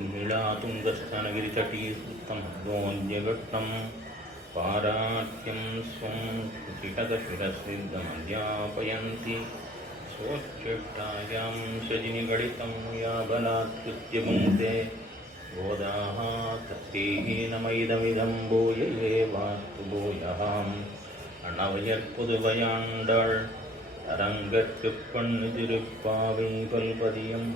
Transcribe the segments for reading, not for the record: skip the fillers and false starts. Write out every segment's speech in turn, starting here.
नीलातुङ्गस्तनगिरितटी उत्तमोऽन्यघट्टं पारात्यं स्वं कुटिशतशिरसिद्धमध्यापयन्ति स्वोच्चष्टायां सजिनिगडितं या बलात्कृत्य भुङ्क्ते गोदाः तस्यैः नमैदमिदं भूयये वास्तु भूयः அணவையற்புதுவையாண்டாள் அரங்கற்குப் பண்ணு திருப்பாவை பல்பதியம்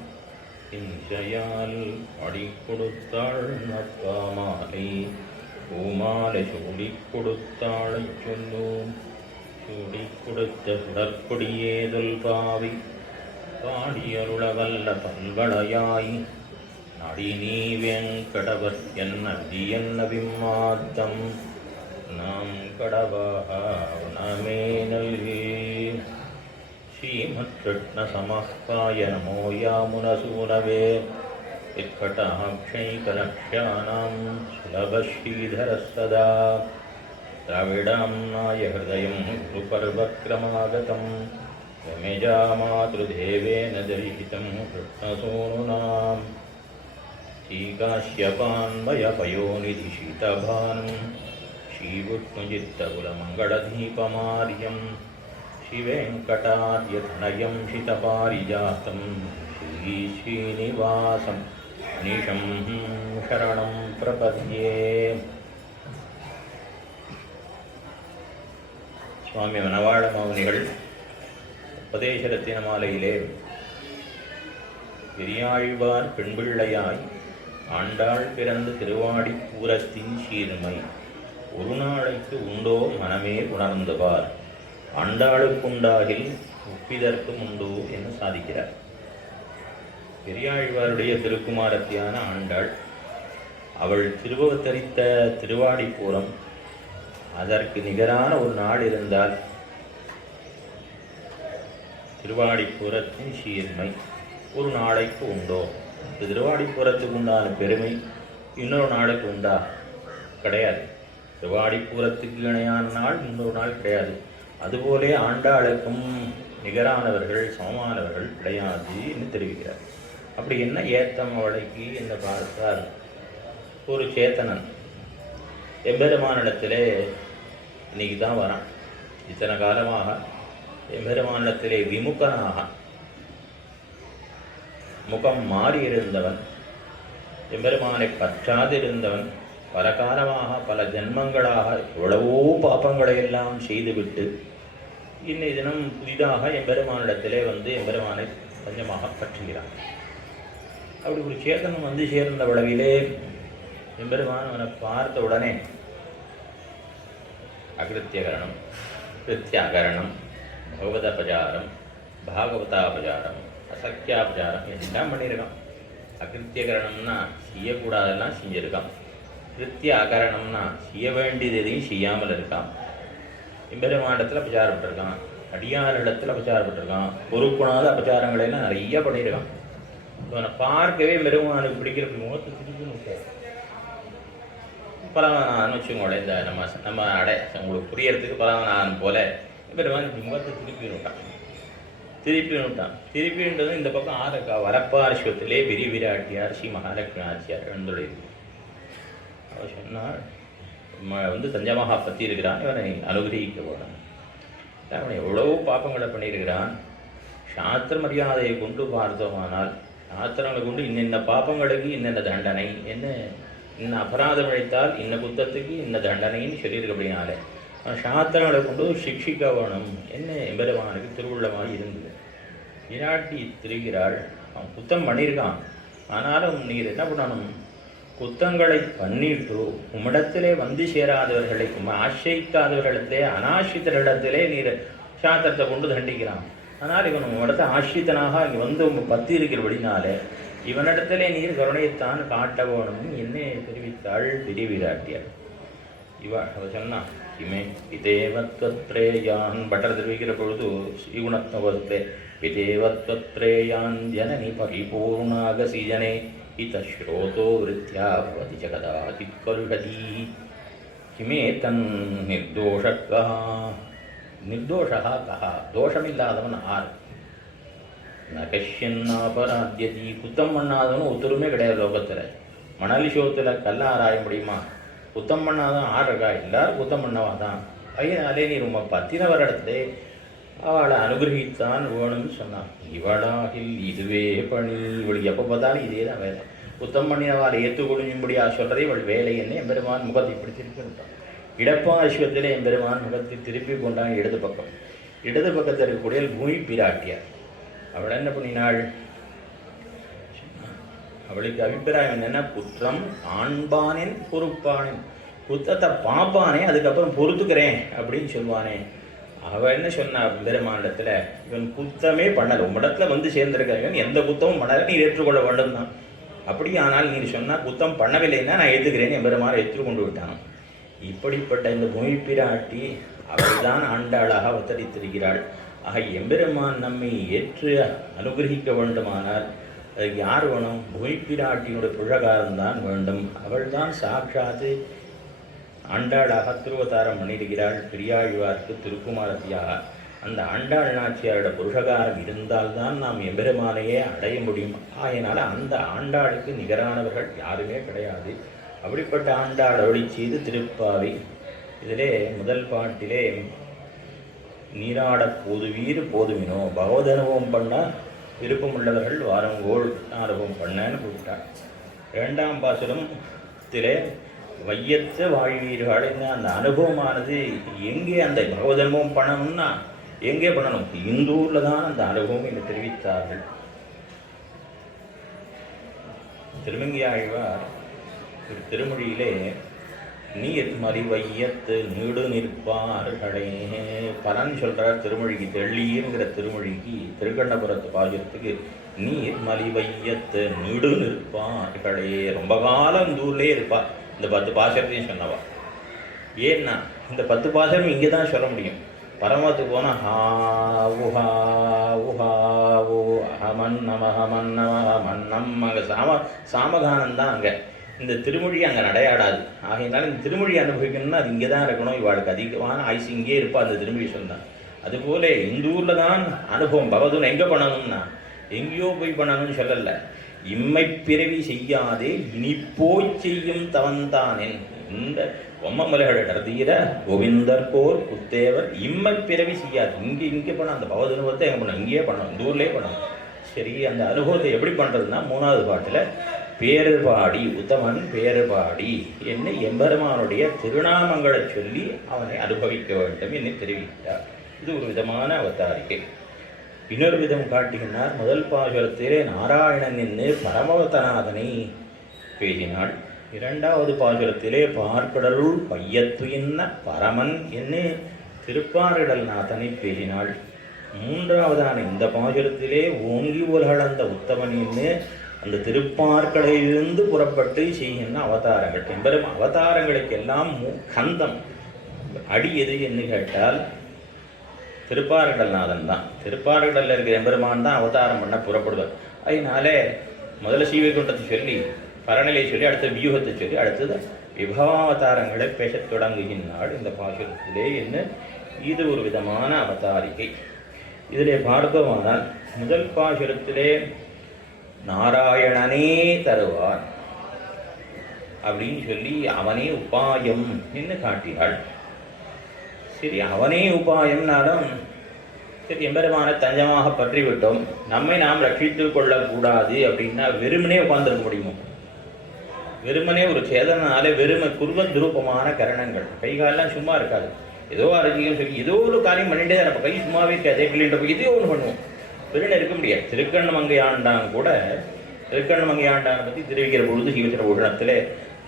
இன்சையால் அடிக் கொடுத்தாள் நப்பாமாலை பூமாலை சூடிக் கொடுத்தாளைச் சொல்லும் சூடிக் கொடுத்த சுடற்கொடியே தொல்பாவை பாடியருளவல்ல பல்வளையாய் நடி நீ வெங்கடவர் என்ன என்ன விம்மாத்தம் நாம் கடவாமே நல்கி ஸ்ரீமத்கிருஷ்ண சமஸ்காய நமோ யாமுனசூனவே இக்கட்டாட்சைகலக்ஷ்யானாம் சுலபஸ்ரீதரஸ்ததா திராவிடாம்னாய ஹிருதயம் குருபர்வக்ரமாகதம் யமேஜாமாத்ருதேவேன தரிஹிதம் கிருஷ்ணசூனுனாம் ஸ்ரீகாஷ்யபான்வயபயோநிதி சீதபானம் श्रीविष्णुचित्तकुलमङ्गलदीपमार्यं श्रीवेङ्कटाद्यतनयं शितपारिजातं श्रीश्रीनिवासं निशं शरणं प्रपद्ये. சுவாமி மணவாள மௌனிகள் உபதேசரத்தின மாலையிலே பெரியாழ்வார் பெண்பிள்ளையாய் ஆண்டாள் பிறந்த திருவாடி பூரத்தின் சீர்மை ஒரு நாளைக்கு உண்டோ மனமே உணர்ந்துவார் ஆண்டாளுக்குண்டாகில் ஒப்பிதற்கு உண்டோ என்று சாதிக்கிறார். பெரியாழ்வாருடைய திருக்குமாரத்தியான ஆண்டாள், அவள் திருவவதரித்த திருவாடிப்பூரம், அதற்கு நிகரான ஒரு நாள் இருந்தால் திருவாடிப்பூரத்தின் சீர்மை ஒரு நாளைக்கு உண்டோ? திருவாடிப்பூரத்துக்கு உண்டான பெருமை இன்னொரு நாளுக்கு உண்டா? கிடையாது. திருவாடிப்பூரத்துக்கு இணையான நாள் இன்னொரு நாள் கிடையாது. அதுபோலே ஆண்டாளுக்கும் நிகரானவர்கள் சமமானவர்கள் கிடையாது என்று தெரிவிக்கிறார். அப்படி என்ன ஏத்தம் அவளைக்கு என்று பார்த்தால், ஒரு சேத்தனன் எம்பெருமானிடத்திலே இன்னைக்கு தான் வரான். இத்தனை காலமாக எம்பெருமானிடத்திலே விமுகனாக முகம் மாறியிருந்தவன், எம்பெருமானை பற்றாதிருந்தவன், பல காலமாக பல ஜென்மங்களாக எவ்வளவோ பாப்பங்களை எல்லாம் செய்துவிட்டு இன்னைய தினம் புதிதாக எம்பெருமானிடத்திலே வந்து எம்பெருமானை கொஞ்சமாக பற்றுகிறான். அப்படி ஒரு சேதனம் வந்து சேர்ந்த உலகிலே எம்பெருமான் அவனை பார்த்த உடனே அகிருத்தியகரணம், கிருத்தியாகரணம், பகவதபஜாரம், பாகவதாபஜாரம், அசக்கியாபஜாரம் எல்லாம் பண்ணியிருக்கான். அகிருத்தியகரணம்னா செய்யக்கூடாதெல்லாம் செஞ்சிருக்கான். கிருத்திய அகரணம்னா செய்ய வேண்டியது எதையும் செய்யாமல் இருக்கான். எம்பெருமானிடத்தில் அபச்சாரப்பட்டிருக்கான், அடியாரிடத்தில் அபச்சாரப்பட்டிருக்கான், பொறுப்புணாத அபச்சாரங்களெல்லாம் நிறைய பண்ணியிருக்கான். இவனை பார்க்கவே பெருமானுக்கு பிடிக்கிற முகத்தை திருப்பின்னு விட்டார். பலவனான்னு வச்சுக்கோங்களேன், இந்த நம்ம உங்களுக்கு புரியறதுக்கு பலவனான் போல பெருமான் முகத்தை திருப்பின்னு விட்டான். திருப்பின்றது இந்த பக்கம் வரப்பார்ஸ்வத்திலே பெரிய விராட்டியார் ஸ்ரீ மகாலட்சுமி ஆச்சியார் எழுந்துடையது. அவர் சொன்னாள், வந்து தஞ்சமகா பற்றி இருக்கிறான், இவனை அனுகிரகிக்க போகிறான். அவனை எவ்வளவோ பாப்பங்களை பண்ணியிருக்கிறான். சாஸ்திர மரியாதையை கொண்டு பார்த்தோமானால் சாஸ்திரங்களை கொண்டு இன்னென்ன பாப்பங்களுக்கு இன்னென்ன தண்டனை, இன்ன அபராதம் அழைத்தால் இன்ன குத்தத்துக்கு இன்ன தண்டனைன்னு சொல்லியிருக்கு. அப்படின்னாலே சாஸ்திரங்களை கொண்டு சிக்ஷிக்க வேணும் என்ன எம்பெருமானுக்கு திருவுள்ளமாக இருந்தது. விராட்டி திரிகிறாள், அவன் குத்தம் பண்ணியிருக்கான். ஆனாலும் நீர் என்ன பண்ணணும், குத்தங்களை பண்ணிட்டு உம்மிடத்திலே வந்து சேராதவர்களை ஆசிரிக்காதவர்களிடத்திலே அனாசிரித்தரிடத்திலே நீர் சாஸ்திரத்தை கொண்டு தண்டிக்கிறான். ஆனால் இவன் உம்மிடத்தை ஆசிரித்தனாக இங்கே வந்து பற்றி இருக்கிறபடினாலே இவனிடத்திலே நீர் கருணையத்தான் காட்ட வேணும் என்ன தெரிவித்தாள் பெரிய விராட்டியார். அவள் சொன்னான், இமே விதேவத்வத்ரேயான் பட்டர் தெரிவிக்கிற பொழுது ஸ்ரீகுணத்வத்ரே விதேவத்வத்ரேயான் ஜனனி பரிபூர்ணாக சீஜனே இத்ரோதோ விருத்தியா பவதி ஜகதாதிக்கருஷதி கிமே தன் நிர்தோஷா கஹா, தோஷமில்லாதவன் ஆர்? நகஷ்யன்னாபராத்தியதி. குத்தம் பண்ணாதவனு ஒத்துருமே கிடையாது லோகத்தில். மணல் விஷயத்தில் கல்ல ஆராய முடியுமா? குத்தம் பண்ணாதான் ஆடுறக்கா? எல்லாரும் குத்தம் பண்ணவா தான். அதனாலே நீ ரொம்ப பத்தின வர இடத்துல அவளை அனுகிரகித்தான் வேணும்னு சொன்னான். இவளாகில் இதுவே பணி. இவளுக்கு எப்போ பார்த்தாலும் இதே தான் வேலை. குத்தம் பண்ணி அவளை ஏற்று கொடுங்கும்படியா சொல்கிறதே இவள் வேலை என்ன. எம்பெருமான் முகத்தை இப்படி திருப்பி விட்டான். இடப்பார்ஸ்வத்தில் எம்பெருமான் முகத்தை திருப்பி கொண்டான் இடது பக்கம். இடது பக்கத்தில் இருக்கக்கூடிய பூமி பிராட்டியார். அவள் என்ன பண்ணினாள்? அவளுக்கு அபிப்பிராயம் என்னென்னா, குற்றம் ஆண்பானேன் பொறுப்பானேன். குத்தத்தை பார்ப்பானே அதுக்கப்புறம் பொறுத்துக்கிறேன் அப்படின்னு சொல்லுவானே. அவள் என்ன சொன்னா பெருமாண்டத்தில், இவன் குத்தமே பண்ணலை, உம்மிடத்துல வந்து சேர்ந்திருக்காங்க, எந்த குத்தமும் பண்ணலை, நீ ஏற்றுக்கொள்ள வேண்டும் தான். அப்படி ஆனால் நீ சொன்னால் குத்தம் பண்ணவில்லைன்னா நான் ஏற்றுக்கிறேன்னு என் பெருமானை ஏற்றுக்கொண்டு விட்டான். இப்படிப்பட்ட இந்த பூமி பிராட்டி அவள்தான் ஆண்டாளாக அவதரித்திருக்கிறாள். ஆக எம்பெருமான் நம்மை ஏற்று அனுகிரகிக்க வேண்டுமானால் அதுக்கு யார் வேணும்? பூமி பிராட்டியினுடைய புழகாரம்தான் வேண்டும். அவள்தான் சாட்சாத்து ஆண்டாளாக திருவதாரம் பண்ணியிருக்கிறாள். பெரியாழ்வார்க்கு திருக்குமாரத்தியாக. அந்த ஆண்டாள் நாச்சியாரோட புருஷகாரம் இருந்தால்தான் நாம் எம்பெருமானையே அடைய முடியும். அதனால் அந்த ஆண்டாளுக்கு நிகரானவர்கள் யாருமே கிடையாது. அப்படிப்பட்ட ஆண்டாள் அருளி செய்து திருப்பாவை. இதிலே முதல் பாட்டிலே நீராட போதுவீர் போதுவினோ பகவதனுபவம் பண்ணால் விருப்பமுள்ளவர்கள் வாரங்கோள் அனுபவம் பண்ணன்னு கூப்பிட்டார். இரண்டாம் பாசுரத்திலே வையத்த வாழ்வீர்கள். அந்த அனுபவமானது எங்கே அந்த பகவத் அனுபவம் பண்ணணும்னா எங்கே பண்ணணும்? இந்த ஊரில் தான் அந்த அனுபவம் என்று தெரிவித்தார்கள். திருமங்கியாழ்வார் ஒரு திருமொழியிலே நீர் மறி வையத்து நீடு நிற்பார்களே பலன் சொல்கிறார். திருமொழிக்கு தெள்ளிங்கிற திருமொழிக்கு திருக்கண்ணபுரத்து பாசுரத்துக்கு நீர் மலி வையத்து நீடு நிற்பார்களே. ரொம்ப காலம் இந்த ஊர்லேயே இருப்பா. இந்த 10 பாசுரத்தையும் சொன்னவா. ஏன்னா இந்த 10 பாசுரம் இங்கே தான் சொல்ல முடியும். பரமத்துக்கு போனால் ஹா உஹா உஹா ஓ அஹமன் நமஹமன் நமஹமன்னம். அங்கே சாமகானம் தான். அங்கே இந்த திருமொழி அங்கே நடையாடாது. ஆகையினால இந்த திருமொழி அனுபவிக்கணும்னா அது இங்கே தான் இருக்கணும். இவாளுக்கு அதிகமான ஆயுசு இங்கே இருப்பா. அந்த திருமொழி சொன்னான். அதுபோல இந்த ஊரில் தான் அனுபவம். பகவதுன் எங்கே பண்ணணும்னா எங்கேயோ போய் பண்ணணும்னு சொல்லலை. இம்மை பிறவி செய்யாதே இனிப்போய் செய்யும் தவந்தானேன். இந்த பொம்மமலைகள தீர கோவிந்தர் போர் குத்தேவர் இம்மை பிறவி செய்யாது. இங்கே பண்ண அந்த பகவத் அனுபவத்தை எங்கே பண்ணணும்? இங்கேயே பண்ணணும், இந்த ஊர்லேயே பண்ணணும். சரி, அந்த அனுபவத்தை எப்படி பண்ணுறதுன்னா 3வது பாட்டில் பேருபாடி உத்தமன் பேருபாடி என்ன எம்பெருமானுடைய திருநாமங்களை சொல்லி அவனை அனுபவிக்க வேண்டும் என்று தெரிவித்தார். இது ஒரு விதமான அவதாரிக்கை. இன்னொரு விதம் காட்டுகின்றார். முதல் பாசுரத்திலே நாராயணன் என்று பரமவதநாதனை பேசினாள். 2வது பாசுரத்திலே பார்க்கடலுள் பையத்து என்ன பரமன் என்று திருப்பாரிடல்நாதனை பேசினாள். 3வதான இந்த பாசுரத்திலே ஓங்கி உலகளந்த உத்தமன் என்று அந்த திருப்பார்கடலிலிருந்து புறப்பட்டு செய்கின்ற அவதாரங்கள். எம்பெரும் அவதாரங்களுக்கெல்லாம் கந்தம் அடி எது என்று கேட்டால் திருப்பார்கடல்நாதன் தான். திருப்பார்கடலில் இருக்கிற எம்பெருமான் தான் அவதாரம் பண்ண புறப்படுவார். அதனாலே முதல்ல சீவைகுண்டத்தை சொல்லி பரநிலை சொல்லி அடுத்த வியூகத்தை சொல்லி அடுத்தது விபவாவதாரங்களை பேசத் தொடங்குகின்றாள் இந்த பாசுரத்திலே. என்ன இது ஒரு விதமான அவதாரிகை. இதிலே பார்த்தோமானால் முதல் பாசுரத்திலே நாராயணனே தருவார் அப்படின்னு சொல்லி அவனே உபாயம் என்று காட்டினாள். சரி, அவனே உபாயம்னாலும் சரி, எம்பெருமான தஞ்சமாக பற்றி விட்டோம், நம்மை நாம் ரட்சித்து கொள்ளக்கூடாது அப்படின்னா வெறுமனே உட்கார்ந்துருக்க முடியுமோ? வெறுமனே ஒரு சேதனாலே வெறுமை குருவத்ரூபமான கரணங்கள், கைகாலெல்லாம் சும்மா இருக்காது. ஏதோ அருகியும் சரி ஏதோ ஒரு காரியம் பண்ணிட்டே தான். நம்ம கை சும்மாவே இருக்காது. கிளின்ற போய் இதே ஒன்று பண்ணுவோம், வெறும் இருக்க முடியாது. திருக்கண்ணமங்கையாண்டான் கூட திருக்கண்ணமங்கையாண்டான் பற்றி தெரிவிக்கிற பொழுது ஜீவத்திர உடனத்தில்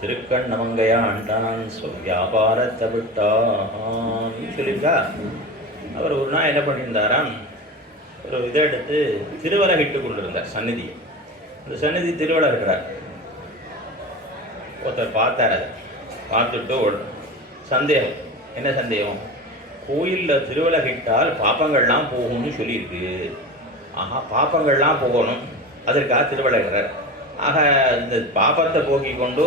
திருக்கண்ணமங்கையாண்டான் வியாபாரத்தை விட்டான்னு சொல்லியிருக்கா. அவர் ஒரு நாள் என்ன பண்ணியிருந்தாராம், ஒரு இதை எடுத்து திருவலகிட்டு கொண்டிருந்தார் சந்நிதி. அந்த சந்நிதி திருவலை இருக்கிறார். ஒருத்தர் பார்த்தார். அதை பார்த்துட்டு சந்தேகம். என்ன சந்தேகம்? கோயிலில் திருவலகிட்டால் பாப்பங்கள்லாம் போகும்னு சொல்லியிருக்கு. ஆஹா, பாப்பங்கள்லாம் போகணும், அதற்காக திருவலகிறார். ஆக இந்த பாப்பத்தை போக்கிக் கொண்டு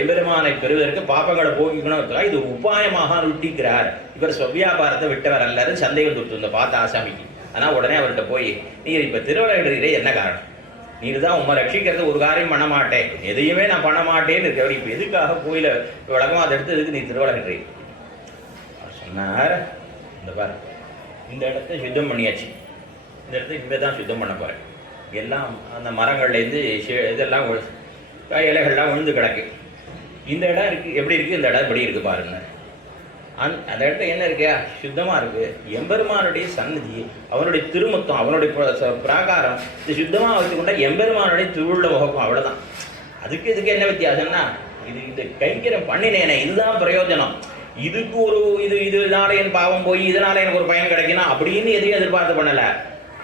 எம்பெருமானை பெறுவதற்கு பாப்பங்களை போக்கிக்கணும், இது ஒரு உபாயமாக நுட்டிக்கிறார். இவர் சொவ்வியாபாரத்தை விட்டவர் அல்லது சந்தேகம் தொட்டு இந்த பார்த்த ஆசாமிக்கு. ஆனால் உடனே அவர்கிட்ட போய் நீர் இப்போ திருவிழா என்ன காரணம், நீர் தான் உண்மை ரட்சிக்கிறது ஒரு காரியம் பண்ண மாட்டேன், எதையுமே நான் பண்ண மாட்டேன்னு இருக்கவர், இப்போ எதுக்காக கோயிலை விளக்கமாக அதை எடுத்து எதுக்கு நீ திருவிழா சொன்னார். இந்த பாரு, இந்த இடத்த சுத்தம் பண்ணியாச்சு, இந்த இடத்த இனிமேல் தான் சுத்தம் பண்ண பாரு, எல்லாம் அந்த மரங்கள்லேருந்து இதெல்லாம் இலைகள்லாம் விழுந்து கிடக்கு, இந்த இடம் இருக்குது எப்படி இருக்குது, இந்த இடம் எப்படி இருக்குது பாருங்க. அந்த இடத்துல என்ன இருக்கா, சுத்தமாக இருக்குது, எம்பெருமானுடைய சன்னதி, அவனுடைய திருமுத்தம், அவனுடைய பிராகாரம், இது சுத்தமாக வச்சுக்கொண்டா எம்பெருமானுடைய திருவுள்ள முகக்கும், அவ்வளோதான். அதுக்கு இதுக்கு என்ன வித்தியாசம்னா, இது இந்த கைங்கரம் பண்ணினேனே இதுதான் பிரயோஜனம், இதுக்கு ஒரு இதனால என் பாவம் போய் இதனால எனக்கு ஒரு பயன் கிடைக்கணும் அப்படின்னு எதையும் எதிர்பார்த்து பண்ணலை,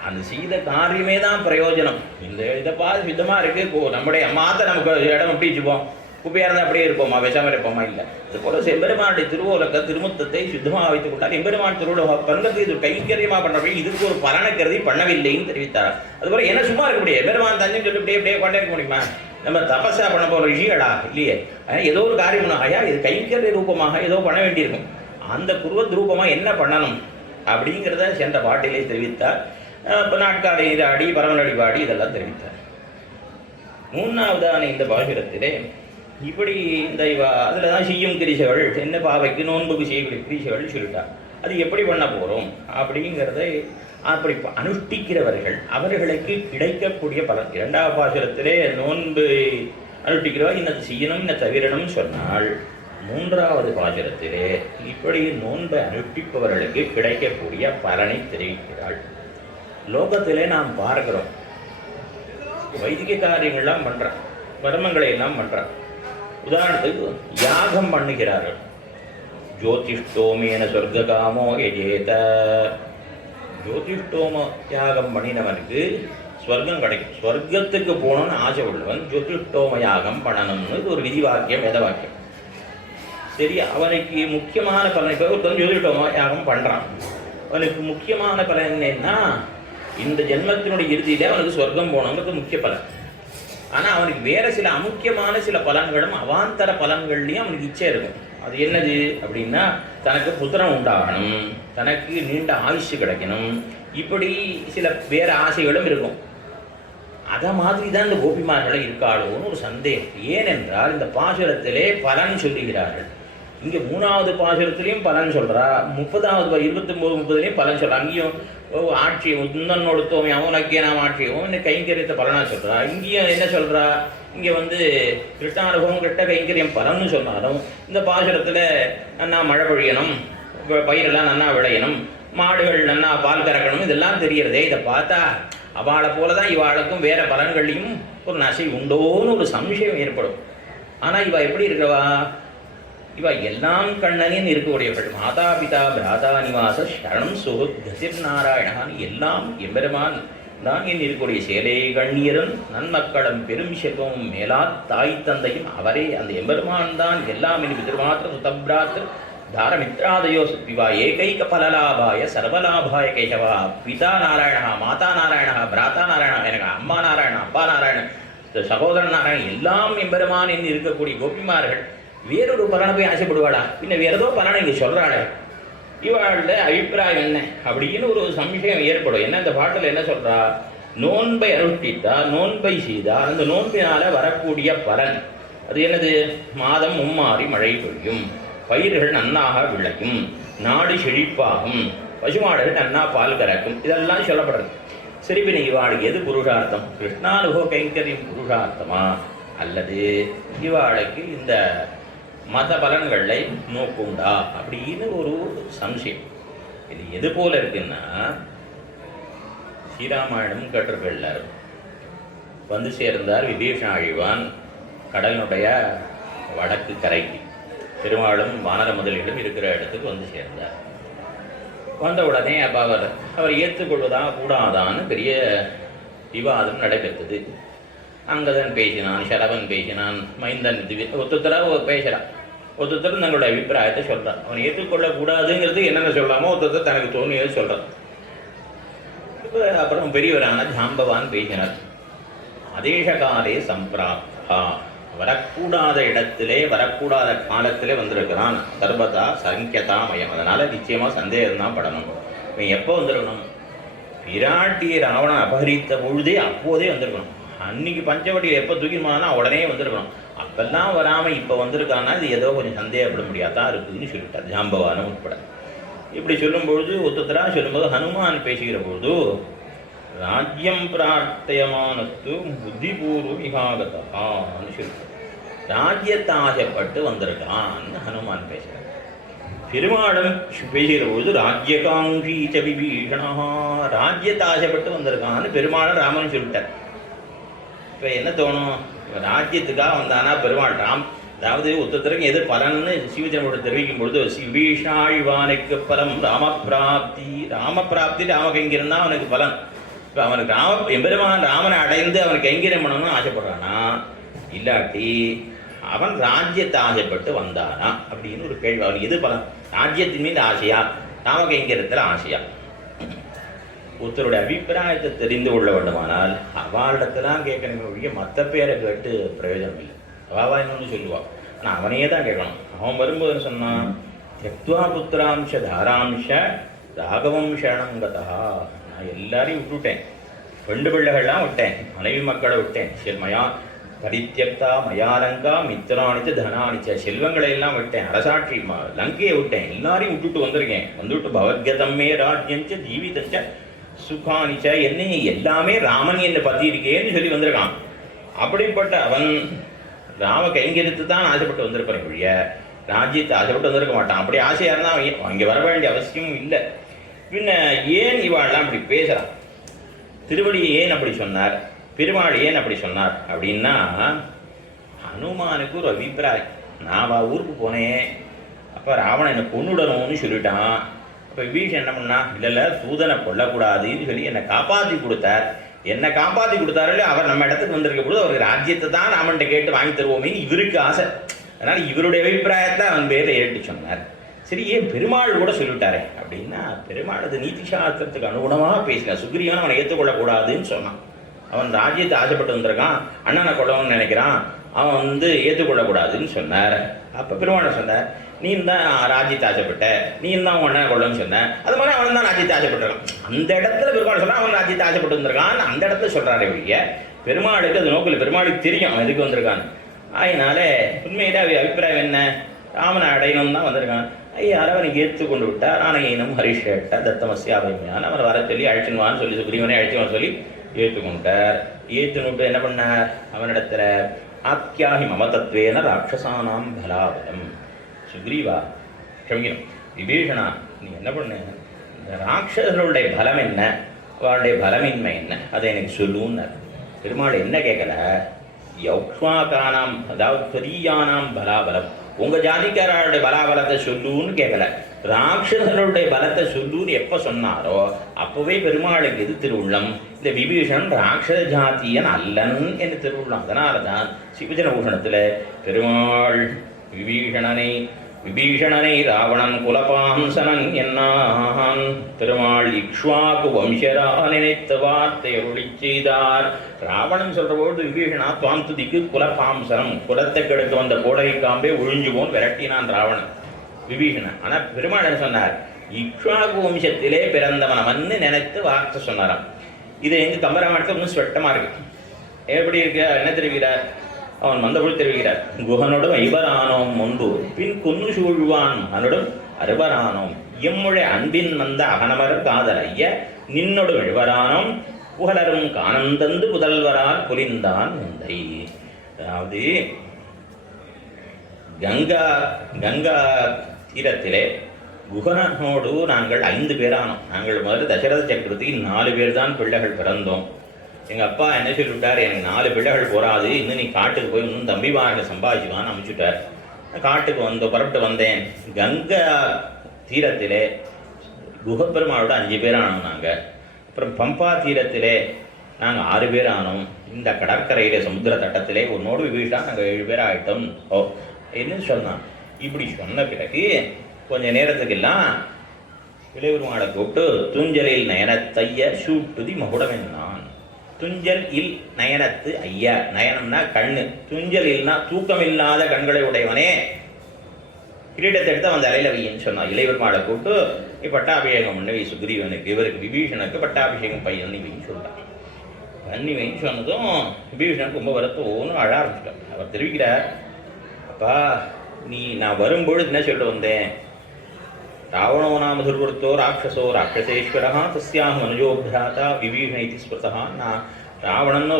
அந்த செய்த காரியமே தான் பிரயோஜனம். இந்த இதை பார்த்து சுத்தமாக இருக்குது, நம்முடைய மாற்ற நமக்கு இடம் எப்படி வச்சுப்போம், குப்பையாக இருந்தால் அப்படியே இருப்போமா, விஷமாக இருப்போமா, இல்லை. அதுபோல் எம்பெருமானுடைய திருவோலக்க திருமுத்தத்தை சுத்தமாக வைத்துக் கொண்டால் எம்பெருமான் திருவோலக பண்றது இது கைங்கரியமாக பண்ணுறப்ப இதுக்கு ஒரு பலனை கருதி பண்ணவில்லைன்னு தெரிவித்தார். அதுபோல் என்ன சும்மா இருக்க முடியாது, எம்பெருமான் தஞ்சம் சொல்லிட்டு அப்படியே கொண்டே இருக்க முடியுமா, நம்ம தபஸா பண்ண போகிற விஷயங்களா இல்லையே, ஏதோ ஒரு காரியம் ஐயா இது கைங்கரிய ரூபமாக ஏதோ பண்ண வேண்டியிருக்கும், அந்த குருவத் ரூபமாக என்ன பண்ணணும் அப்படிங்கிறத சென்ற பாட்டிலே தெரிவித்தார். இப்போ நாட்காடை ஆடி பரமநடி பாடி இதெல்லாம் தெரிவித்தார். மூணாவதான இந்த பாசுரத்திலே இப்படி இந்த அதில் தான் செய்யும் கிரீசைகள் என்ன பாவைக்கு நோன்புக்கு செய்யக்கூடிய கிரீசைகள் சொல்லிட்டார். அது எப்படி பண்ண போகிறோம் அப்படிங்கிறதை அப்படி அனுஷ்டிக்கிறவர்கள் அவர்களுக்கு கிடைக்கக்கூடிய பலன். இரண்டாவது பாசுரத்திலே நோன்பு அனுஷ்டிக்கிறவா இன்னது செய்யணும் இன்ன தவிரணும்னு சொன்னால், மூன்றாவது பாசுரத்திலே இப்படி நோன்பை அனுஷ்டிப்பவர்களுக்கு கிடைக்கக்கூடிய பலனை தெரிவிக்கிறாள். லோகத்திலே நாம் பார்க்கிறோம், வைதிக காரியங்கள்லாம் பண்ணுறான், கர்மங்களை எல்லாம் பண்ணுறான். உதாரணத்துக்கு யாகம் பண்ணுகிறார்கள், ஜோதிஷ்டோமேன சொர்க்காமோ எஜேத, ஜோதிஷ்டோம யாகம் பண்ணினவனுக்கு ஸ்வர்க்கம் கிடைக்கும், ஸ்வர்க்கத்துக்கு போகணும்னு ஆசை உள்ளவன் ஜோதிஷ்டோம யாகம் பண்ணணும்னு இது ஒரு விதி வாக்கியம், வேத வாக்கியம். சரி, அவனுக்கு முக்கியமான பலன், இப்போ ஒருத்தன் ஜோதிஷ்டோம யாகம் பண்ணுறான், அவனுக்கு முக்கியமான பலன் என்னன்னா இந்த ஜென்மத்தினுடைய இறுதியிலே அவனுக்கு சொர்க்கம் போகணுங்கிறது முக்கிய பலன். ஆனால் அவனுக்கு வேறு சில அமுக்கியமான சில பலன்களும் அவாந்தர பலன்கள்லையும் அவனுக்கு இச்சை இருக்கும். அது என்னது அப்படின்னா, தனக்கு புத்திரம் உண்டாகணும், தனக்கு நீண்ட ஆயுஷ் கிடைக்கணும், இப்படி சில வேறு ஆசைகளும் இருக்கும். அதை மாதிரி தான் இந்த கோபிமார்களை இருக்காளோன்னு ஒரு சந்தேகம். ஏனென்றால் இந்த பாசுரத்திலே பலன் சொல்லுகிறார்கள். இங்கே மூணாவது பாசுரத்துலேயும் பலன் சொல்கிறா, 30வது 29 30லேயும் பலன் சொல்கிறா. அங்கேயும் ஆட்சி உந்தன்னொடுத்தோமே அவனுக்கே நாம் ஆட்சியும் இன்னும் கைங்கரியத்தை பலனாக சொல்கிறா. இங்கேயும் என்ன சொல்கிறா, இங்கே கிருஷ்ணானுபவம் கிட்ட கைங்கரியம் பலன்னு சொன்னாலும் இந்த பாசுரத்தில் நன்னா மழை பொழியணும், பயிரெல்லாம் நன்னா விளையணும், மாடுகள் நன்னா பால் கறக்கணும், இதெல்லாம் தெரியறதே. இதை பார்த்தா அவளை போல தான் இவாளுக்கும் வேறு பலன்கள்லையும் ஒரு நசை உண்டோன்னு ஒரு சம்சயம் ஏற்படும். ஆனால் இவள் எப்படி இருக்கவா, இவ எல்லாம் கண்ணனின் இருக்கக்கூடியவர்கள். மாதா பிதா பிராதா நிவாச சரணம் சுகுத் கசிர் நாராயணான், எல்லாம் எம்பெருமான் தான் என் இருக்கக்கூடிய சேலை கண்ணியரும் நன்மக்களும் பெரும் செல்வமும் மேலா தாய் தந்தையும் அவரே, அந்த எம்பெருமான் தான் எல்லாம் என் பிதிர்மாத்திர சுதபிராத்திர தாரமித்ராதயோ சுத்திவா ஏகைக பலலாபாய சர்வலாபாய கேசவா. பிதா நாராயணா, மாதா நாராயணா, பிராதா நாராயணா, எனக்கு அம்மா நாராயணா, அப்பா நாராயணன், சகோதரன் நாராயணன், எல்லாம் எம்பெருமான் என்று இருக்கக்கூடிய கோபிமார்கள் வேறொரு பலனை போய் ஆசைப்படுவாளா, பின்ன வேற ஏதோ பலனை இங்கே சொல்கிறாளே, இவாளோட அபிப்பிராயம் என்ன அப்படின்னு ஒரு சம்சயம் ஏற்படும். என்ன இந்த பாட்டில் என்ன சொல்கிறா, நோன்பை அனுஷ்டித்தா, நோன்பை செய்தால் அந்த நோன்பினால் வரக்கூடிய பலன் அது என்னது, மாதம் மும்மாறி மழை பொழியும், பயிர்கள் நன்னாக விளையும், நாடு செழிப்பாகும், பசுமாடுகள் நன்னா பால் கறக்கும், இதெல்லாம் சொல்லப்படுறது. சரி, பின்ன இவாளுக்கு எது புருஷார்த்தம், கிருஷ்ணானுபவ கைங்கரியம் புருஷார்த்தமா அல்லது இவாளுக்கு இந்த மத பலன்களை நோக்குண்டா அப்படின்னு ஒரு சம்சயம். இது எது போல இருக்குன்னா, ஸ்ரீராமாயணம் கேட்டிருக்கல, சேர்ந்தார் விபீஷண ஆழ்வான் கடலினுடைய வடக்கு கரைக்கு, பெருமாளும் வானர முதலிகளும் இருக்கிற இடத்துக்கு சேர்ந்தார். வந்த உடனே அப்போ அவர் ஏற்றுக்கொள்வதா கூடாதான்னு பெரிய விவாதம் நடைபெற்றது. அங்கதன் பேசினான், சரவன் பேசினான், மைந்தன் ஒருத்தராக பேசுகிறான், ஒருத்தர் தங்களுடைய அபிப்பிராயத்தை சொல்கிறான். அவன் ஏற்றுக்கொள்ளக்கூடாதுங்கிறது என்னென்ன சொல்லாமோ ஒருத்தர் தனக்கு தோணியது சொல்கிறான். இப்போ அப்புறம் பெரியவரான ஜாம்பவான் பேசினார். அதேஷகாலே சம்பிராப்தா, வரக்கூடாத இடத்திலே வரக்கூடாத காலத்திலே வந்திருக்கிறான், சர்வதா சங்கியதா மயம், அதனால் நிச்சயமாக சந்தேகம் தான் படணும். இவன் எப்போ வந்துடணும், பிராட்டியை ராவணன் அபகரித்த பொழுதே அப்போதே வந்திருக்கணும். அன்னைக்கு பஞ்சவட்டியில் எப்போ தூக்கினானா உடனே வந்திருக்கணும். அப்பெல்லாம் வராமல் இப்போ வந்திருக்கான்னா இது ஏதோ கொஞ்சம் சந்தேகப்பட முடியாதான் இருக்குதுன்னு சொல்லிட்டார் ஜாம்பவானம் உட்பட. இப்படி சொல்லும்பொழுது ஒத்துத்தரா சொல்லும்போது ஹனுமான் பேசுகிற பொழுது ராஜ்யம் பிரார்த்தயமானத்து புத்திபூர்வம் இகாகதான்னு சொல்லிட்டு ராஜ்யத்தை ஆசைப்பட்டு வந்திருக்கான்னு ஹனுமான் பேசுகிறார். பெருமாளும் பேசுகிற பொழுது ராஜ்யகாங்கி ச விபீஷணா ராஜ்யத்தை ஆசைப்பட்டு வந்திருக்கான்னு பெருமாளும் ராமன் சொல்லிட்டார். இப்போ என்ன தோணும், ராஜ்யத்துக்காக வந்தானா பெருமாள் அதாவது ஒருத்தருக்கு எது பலன்னு சிவஜனோட தெரிவிக்கும் பொழுது விபீஷாழ்வானுக்கு பலம் ராமபிராப்தி ராமகைங்கிரம் தான் அவனுக்கு பலன். இப்போ அவனுக்கு எம்பெருமான் ராமனை அடைந்து அவனுக்கு கைங்கரியம் பண்ணணும்னு ஆசைப்படுறானா, இல்லாட்டி அவன் ராஜ்யத்தை ஆசைப்பட்டு வந்தானா அப்படின்னு ஒரு கேள்வி. அவனுக்கு எது பலன், ராஜ்யத்தின் மீது ஆசையா ராமகைங்கரத்தில் ஆசையா? ஒருத்தருடைய அபிப்பிராயத்தை தெரிந்து கொள்ள வேண்டுமானால் அவளிடத்தெல்லாம் கேட்கணுமே ஒழிய மற்ற பேரை கேட்டு பிரயோஜனம் இல்லை. அவாவா இன்னொன்று சொல்லுவாள், ஆனால் அவனையே தான் கேட்கணும். அவன் வரும்போது சொன்னான் தெக்வா புத்திராம்ச தாராம்ச ராகவம் ஷரணங்கதா நான் எல்லாரையும் விட்டுவிட்டேன், பெண்டு பிள்ளைகள்லாம் விட்டேன், மனைவி மக்களை விட்டேன், மயா பரித்தியக்தா மயாரங்கா மித்திராணிச்ச தனானிச்ச செல்வங்களை எல்லாம் விட்டேன், அரசாட்சி லங்கையை விட்டேன், எல்லாரையும் விட்டுட்டு வந்திருக்கேன். வந்துவிட்டு பவத்கதம்மே ராஜ்யஞ்ச ஜீவிதஞ்ச சுகானிச்ச என்னை எல்லாமே ராமன் என்னை பற்றி இருக்கேன்னு சொல்லி வந்திருக்கான். அப்படிப்பட்ட அவன் ராம கைங்கரித்து தான் ஆசைப்பட்டு வந்திருப்பான் ஒழிய ராஜ்யத்தை ஆசைப்பட்டு வந்திருக்க மாட்டான். அப்படி ஆசையாக இருந்தால் அவன் அங்கே வர வேண்டிய அவசியமும் இல்லை. பின்ன ஏன் இவாள்லாம் அப்படி பேசுகிறான், திருவடி ஏன் அப்படி சொன்னார், பெருமாள் ஏன் அப்படி சொன்னார் அப்படின்னா, ஹனுமானுக்கு ஒரு அபிப்பிராயம். நான் ஊருக்கு போனேன், அப்போ ராவணன் என்னை கொண்டுடணும்னு சொல்லிட்டான். அப்போ விபீஷன் என்ன பண்ணா, இல்லை சூதனை கொல்லக்கூடாதுன்னு சொல்லி என்னை காப்பாற்றி கொடுத்தார். என்னை காப்பாற்றி கொடுத்தாரு அவர் நம்ம இடத்துக்கு வந்திருக்க பொழுது அவருக்கு ராஜ்யத்தை தான் ராமன்கிட்ட கேட்டு வாங்கி தருவோமேன்னு இவருக்கு ஆசை. அதனால் இவருடைய அபிப்பிராயத்தை அவன் பேரை ஏற்று சொன்னார். சரி, ஏன் பெருமாள் கூட சொல்லிவிட்டாரே அப்படின்னா, பெருமாள் அது நீதி சாஸ்திரத்துக்கு அனுகுணமாக பேசினார். சுக்ரீவன் அவனை ஏற்றுக்கொள்ளக்கூடாதுன்னு சொன்னான். அவன் ராஜ்யத்தை ஆசைப்பட்டு வந்திருக்கான், அண்ணனை கொள்ளணும்னு நினைக்கிறான், அவன் ஏற்றுக்கொள்ளக்கூடாதுன்னு சொன்னார். அப்போ பெருமாள் சொன்னார், நீ தான் ராஜ்யத்தை ஆசைப்பட்ட, நீ தான் அவன் அண்ணனை கொள்ளணும்னு சொன்னேன், அது மாதிரி அவன் தான் ராஜ்யத்தை ஆசைப்பட்டிருக்கான். அந்த இடத்துல பெருமாள் சொன்னா அவன் ராஜ்யத்தை ஆசைப்பட்டு வந்திருக்கான், அந்த இடத்துல சொல்கிறாரே ஒழிய பெருமாளுக்கு அது நோக்கில், பெருமாளுக்கு தெரியும் அவன் எதுக்கு வந்திருக்கான்னு. அதனால உண்மையில அபிப்பிராயம் என்ன, ராமனை அடையணும் தான் வந்திருக்கான். அரவனுக்கு ஏற்றுக்கொண்டு விட்டார். ஆனையினம் ஹரிஷேட்ட தத்தமசியாபைமையான அவரை வர சொல்லி அழைச்சின்வான்னு சொல்லி சுக்ரீவனை அழைச்சிவான்னு சொல்லி ஏற்றுக்கொண்டார். ஏற்றுனுட்டு என்ன பண்ணார், அவனிடத்துல ஆக்கியாகி மமதத்வேன ராட்சசானாம் பலாபலம், சுக்ரீவா க்ஷமிக்கணும் விபீஷணா நீ என்ன பண்ண, இந்த ராட்சசர்களுடைய பலம் என்ன, அவருடைய பலமின்மை என்ன, அதை எனக்கு சொல்லுன்னார். பெருமாள் என்ன கேட்கல, யௌக்ஷ்மாக்கானாம் அதாவது பெரியானாம் பலாபலம், உங்கள் ஜாதிக்காரருடைய பலாபலத்தை சொல்லுன்னு கேட்கல, ராட்சசர்களுடைய பலத்தை சொல்லுன்னு எப்போ சொன்னாரோ அப்போவே பெருமாளுக்கு இது திருவுள்ளம். இந்த விபீஷன் ராட்சச ஜாத்தியன் அல்லன் என்று திருவுள்ளம். அதனால தான் சிவஜன பூஷணத்தில் பெருமாள் விபீஷணனை ராவணன் குலபாம்சனன் என்னான், பெருமாள் இக்ஷ்வாக்கு வம்சரா நினைத்த வார்த்தை அருளி செய்தார். ராவணன் சொல்றபோது விபீஷணா துவாம் துதிக்கு குலபாம்சனம், குலத்தை கெடுக்க வந்த கோடகை காம்பே ஒழிஞ்சுவோன் விரட்டினான் ராவணன் விபீஷணன். ஆனால் பெருமாள் என்ன சொன்னார், இக்ஷ்வாக்கு வம்சத்திலே பிறந்தவனவன்னு நினைத்து வார்த்தை சொன்னாராம். இது எங்கள் கம்பராமாயணத்தில் இன்னும் ஸ்வட்டமாக இருக்கு. எப்படி இருக்கு, என்ன தெரிவிக்கிறார், அவன் வந்தபொழுது தெரிவிக்கிறார், குஹனோடும் ஐவரானோம் முன்பு பின் குன்னு சூழ்வான் மகனோடும் அறுவரானோம் எம்முழை அன்பின் வந்த அகனமர் காதலைய நின்னொடும் எழுவரானோம் புகழரும் காணந்தந்து புதல்வரால் புரிந்தான் முந்தை. அதாவது கங்கா தீரத்திலே குஹனோடு நாங்கள் 5 பேரானோம். நாங்கள் முதல்ல தசரத சக்கரவர்த்திக்கு 4 பேர் தான் பிள்ளைகள் பிறந்தோம். எங்கள் அப்பா என்ன சொல்லிவிட்டார், எனக்கு 4 பிள்ளைகள் போராது, இன்னும் நீ காட்டுக்கு போய் இன்னும் தம்பிமார்களை சம்பாதிச்சுவான்னு அனுப்பிச்சுட்டார். காட்டுக்கு புறப்பட்டு வந்தேன். கங்கா தீரத்திலே குஹப்பெருமாளோட 5 பேர் ஆனோம் நாங்கள். அப்புறம் பம்பா தீரத்திலே நாங்கள் 6 பேர் ஆனோம். இந்த கடற்கரையில் சமுத்திர தட்டத்திலே உன்னோடு விபீஷா நாங்கள் 7 பேர் ஆகிட்டோம். ஓ என்ன சொன்னான். இப்படி சொன்ன பிறகு கொஞ்ச நேரத்துக்கெல்லாம் இளையபெருமாளை கூப்பிட்டு துஞ்சலில் நயனத்தைய சூட்டுதி மகுடம் என்னான். துஞ்சல் இல் நயனத்து ஐயா, நயனம்னா கண்ணு, துஞ்சல் இல்னா தூக்கம் இல்லாத கண்களை உடையவனே, கிரீடத்தை எடுத்து அவன் தலையில வையின்னு சொன்னான். இளையபெருமாளை கூப்பிட்டு நீ பட்டாபிஷேகம் பண்ணி வை சுக்ரீவனுக்கு, இவருக்கு விபீஷனுக்கு பட்டாபிஷேகம் பண்ணி வைன்னு சொல்லிட்டான். பண்ணி வைன்னு சொன்னதும் விபீஷனுக்கு ரொம்ப வருத்தம்னு அழ ஆரம்பிச்சிட்டான். அவர் தெரிவிக்கிறார், அப்பா நீ நான் வரும்பொழுது என்ன சொல்லிட்டு வந்தேன், ராவணோ நாம துர்வருத்தோ ராட்சசோ ராட்சசேஸ்வரா தஸ்யாக மனுஜோபிராதா விபீஷண இதி ஸ்மிருதா. நான் ராவணன்னு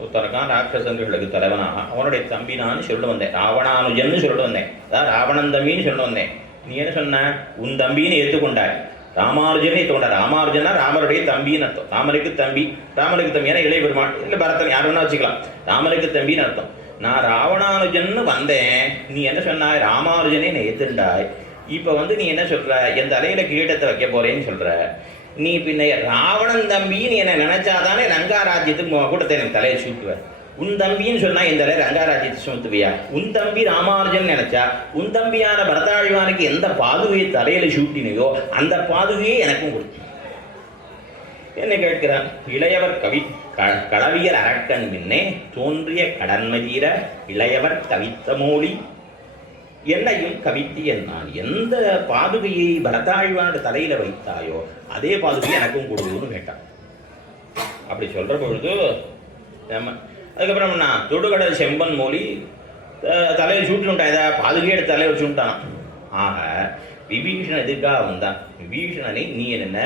ஒருத்தனக்கான் ராட்சசங்களுக்கு தலைவனாக அவனுடைய தம்பி நான் சொல்லிட்டு வந்தேன், ராவணானுஜன்னு சொல்லிட்டு வந்தேன், அதான் ராவணன் தம்பின்னு சொல்லிட்டு வந்தேன். நீ என்ன சொன்ன, உன் தம்பின்னு ஏற்றுக்கொண்டாய், ராமானுஜன் ஏற்றுக்கொண்ட. ராமானுஜனா ராமருடைய தம்பின்னு அர்த்தம், ராமருக்கு தம்பி. ராமருக்கு தம்பி ஏன்னா இளைய பெருமாள் இல்லை பரதன் யார் வேணா வச்சுக்கலாம், ராமருக்கு தம்பின்னு அர்த்தம். நான் ராவணானுஜன்னு வந்தேன், நீ என்ன சொன்னாய், ராமானுஜனே என்னை ஏற்றுண்டாய். இப்போ நீ என்ன சொல்ற, என் தலையில கிரீடத்தை வைக்க போறேன்னு சொல்ற. நீ பின்ன ராவணன் தம்பின்னு என்னை நினைச்சாதானே ரங்காராஜ்யத்துக்கு கூட்டத்தை எனக்கு தலையை சூட்டுவேன். உன் தம்பின்னு சொன்னா என் தலையை ரங்காராஜ்யத்தை சுமத்துவியா? உன் தம்பி ராமானுஜன் நினைச்சா உன் தம்பியான பரதாழ்வானுக்கு எந்த பாதுகையை தலையில சூட்டினையோ அந்த பாதுகையை எனக்கும் கொடுத்து என்ன கேட்கிறான். இளையவர் கவி களவியல் அரக்கன் பின்னே தோன்றிய கடன்மதீர இளையவர் கவித்த மொழி என்னையும் கவித்தி நான். எந்த பாதுகையை பரதாழ்வானோட தலையில வைத்தாயோ அதே பாதுகையை எனக்கும் கொடுன்னு கேட்டான். அப்படி சொல்ற பொழுது அதுக்கப்புறம் நான் தொடுகடல் செம்பன் மொழி தலையில் சூட்டுட்டான், ஏதாவது பாதுகையோட தலையை வச்சுட்டான். ஆக விபீஷணன் எதுக்காக வந்தான், விபீஷணனை நீ என்ன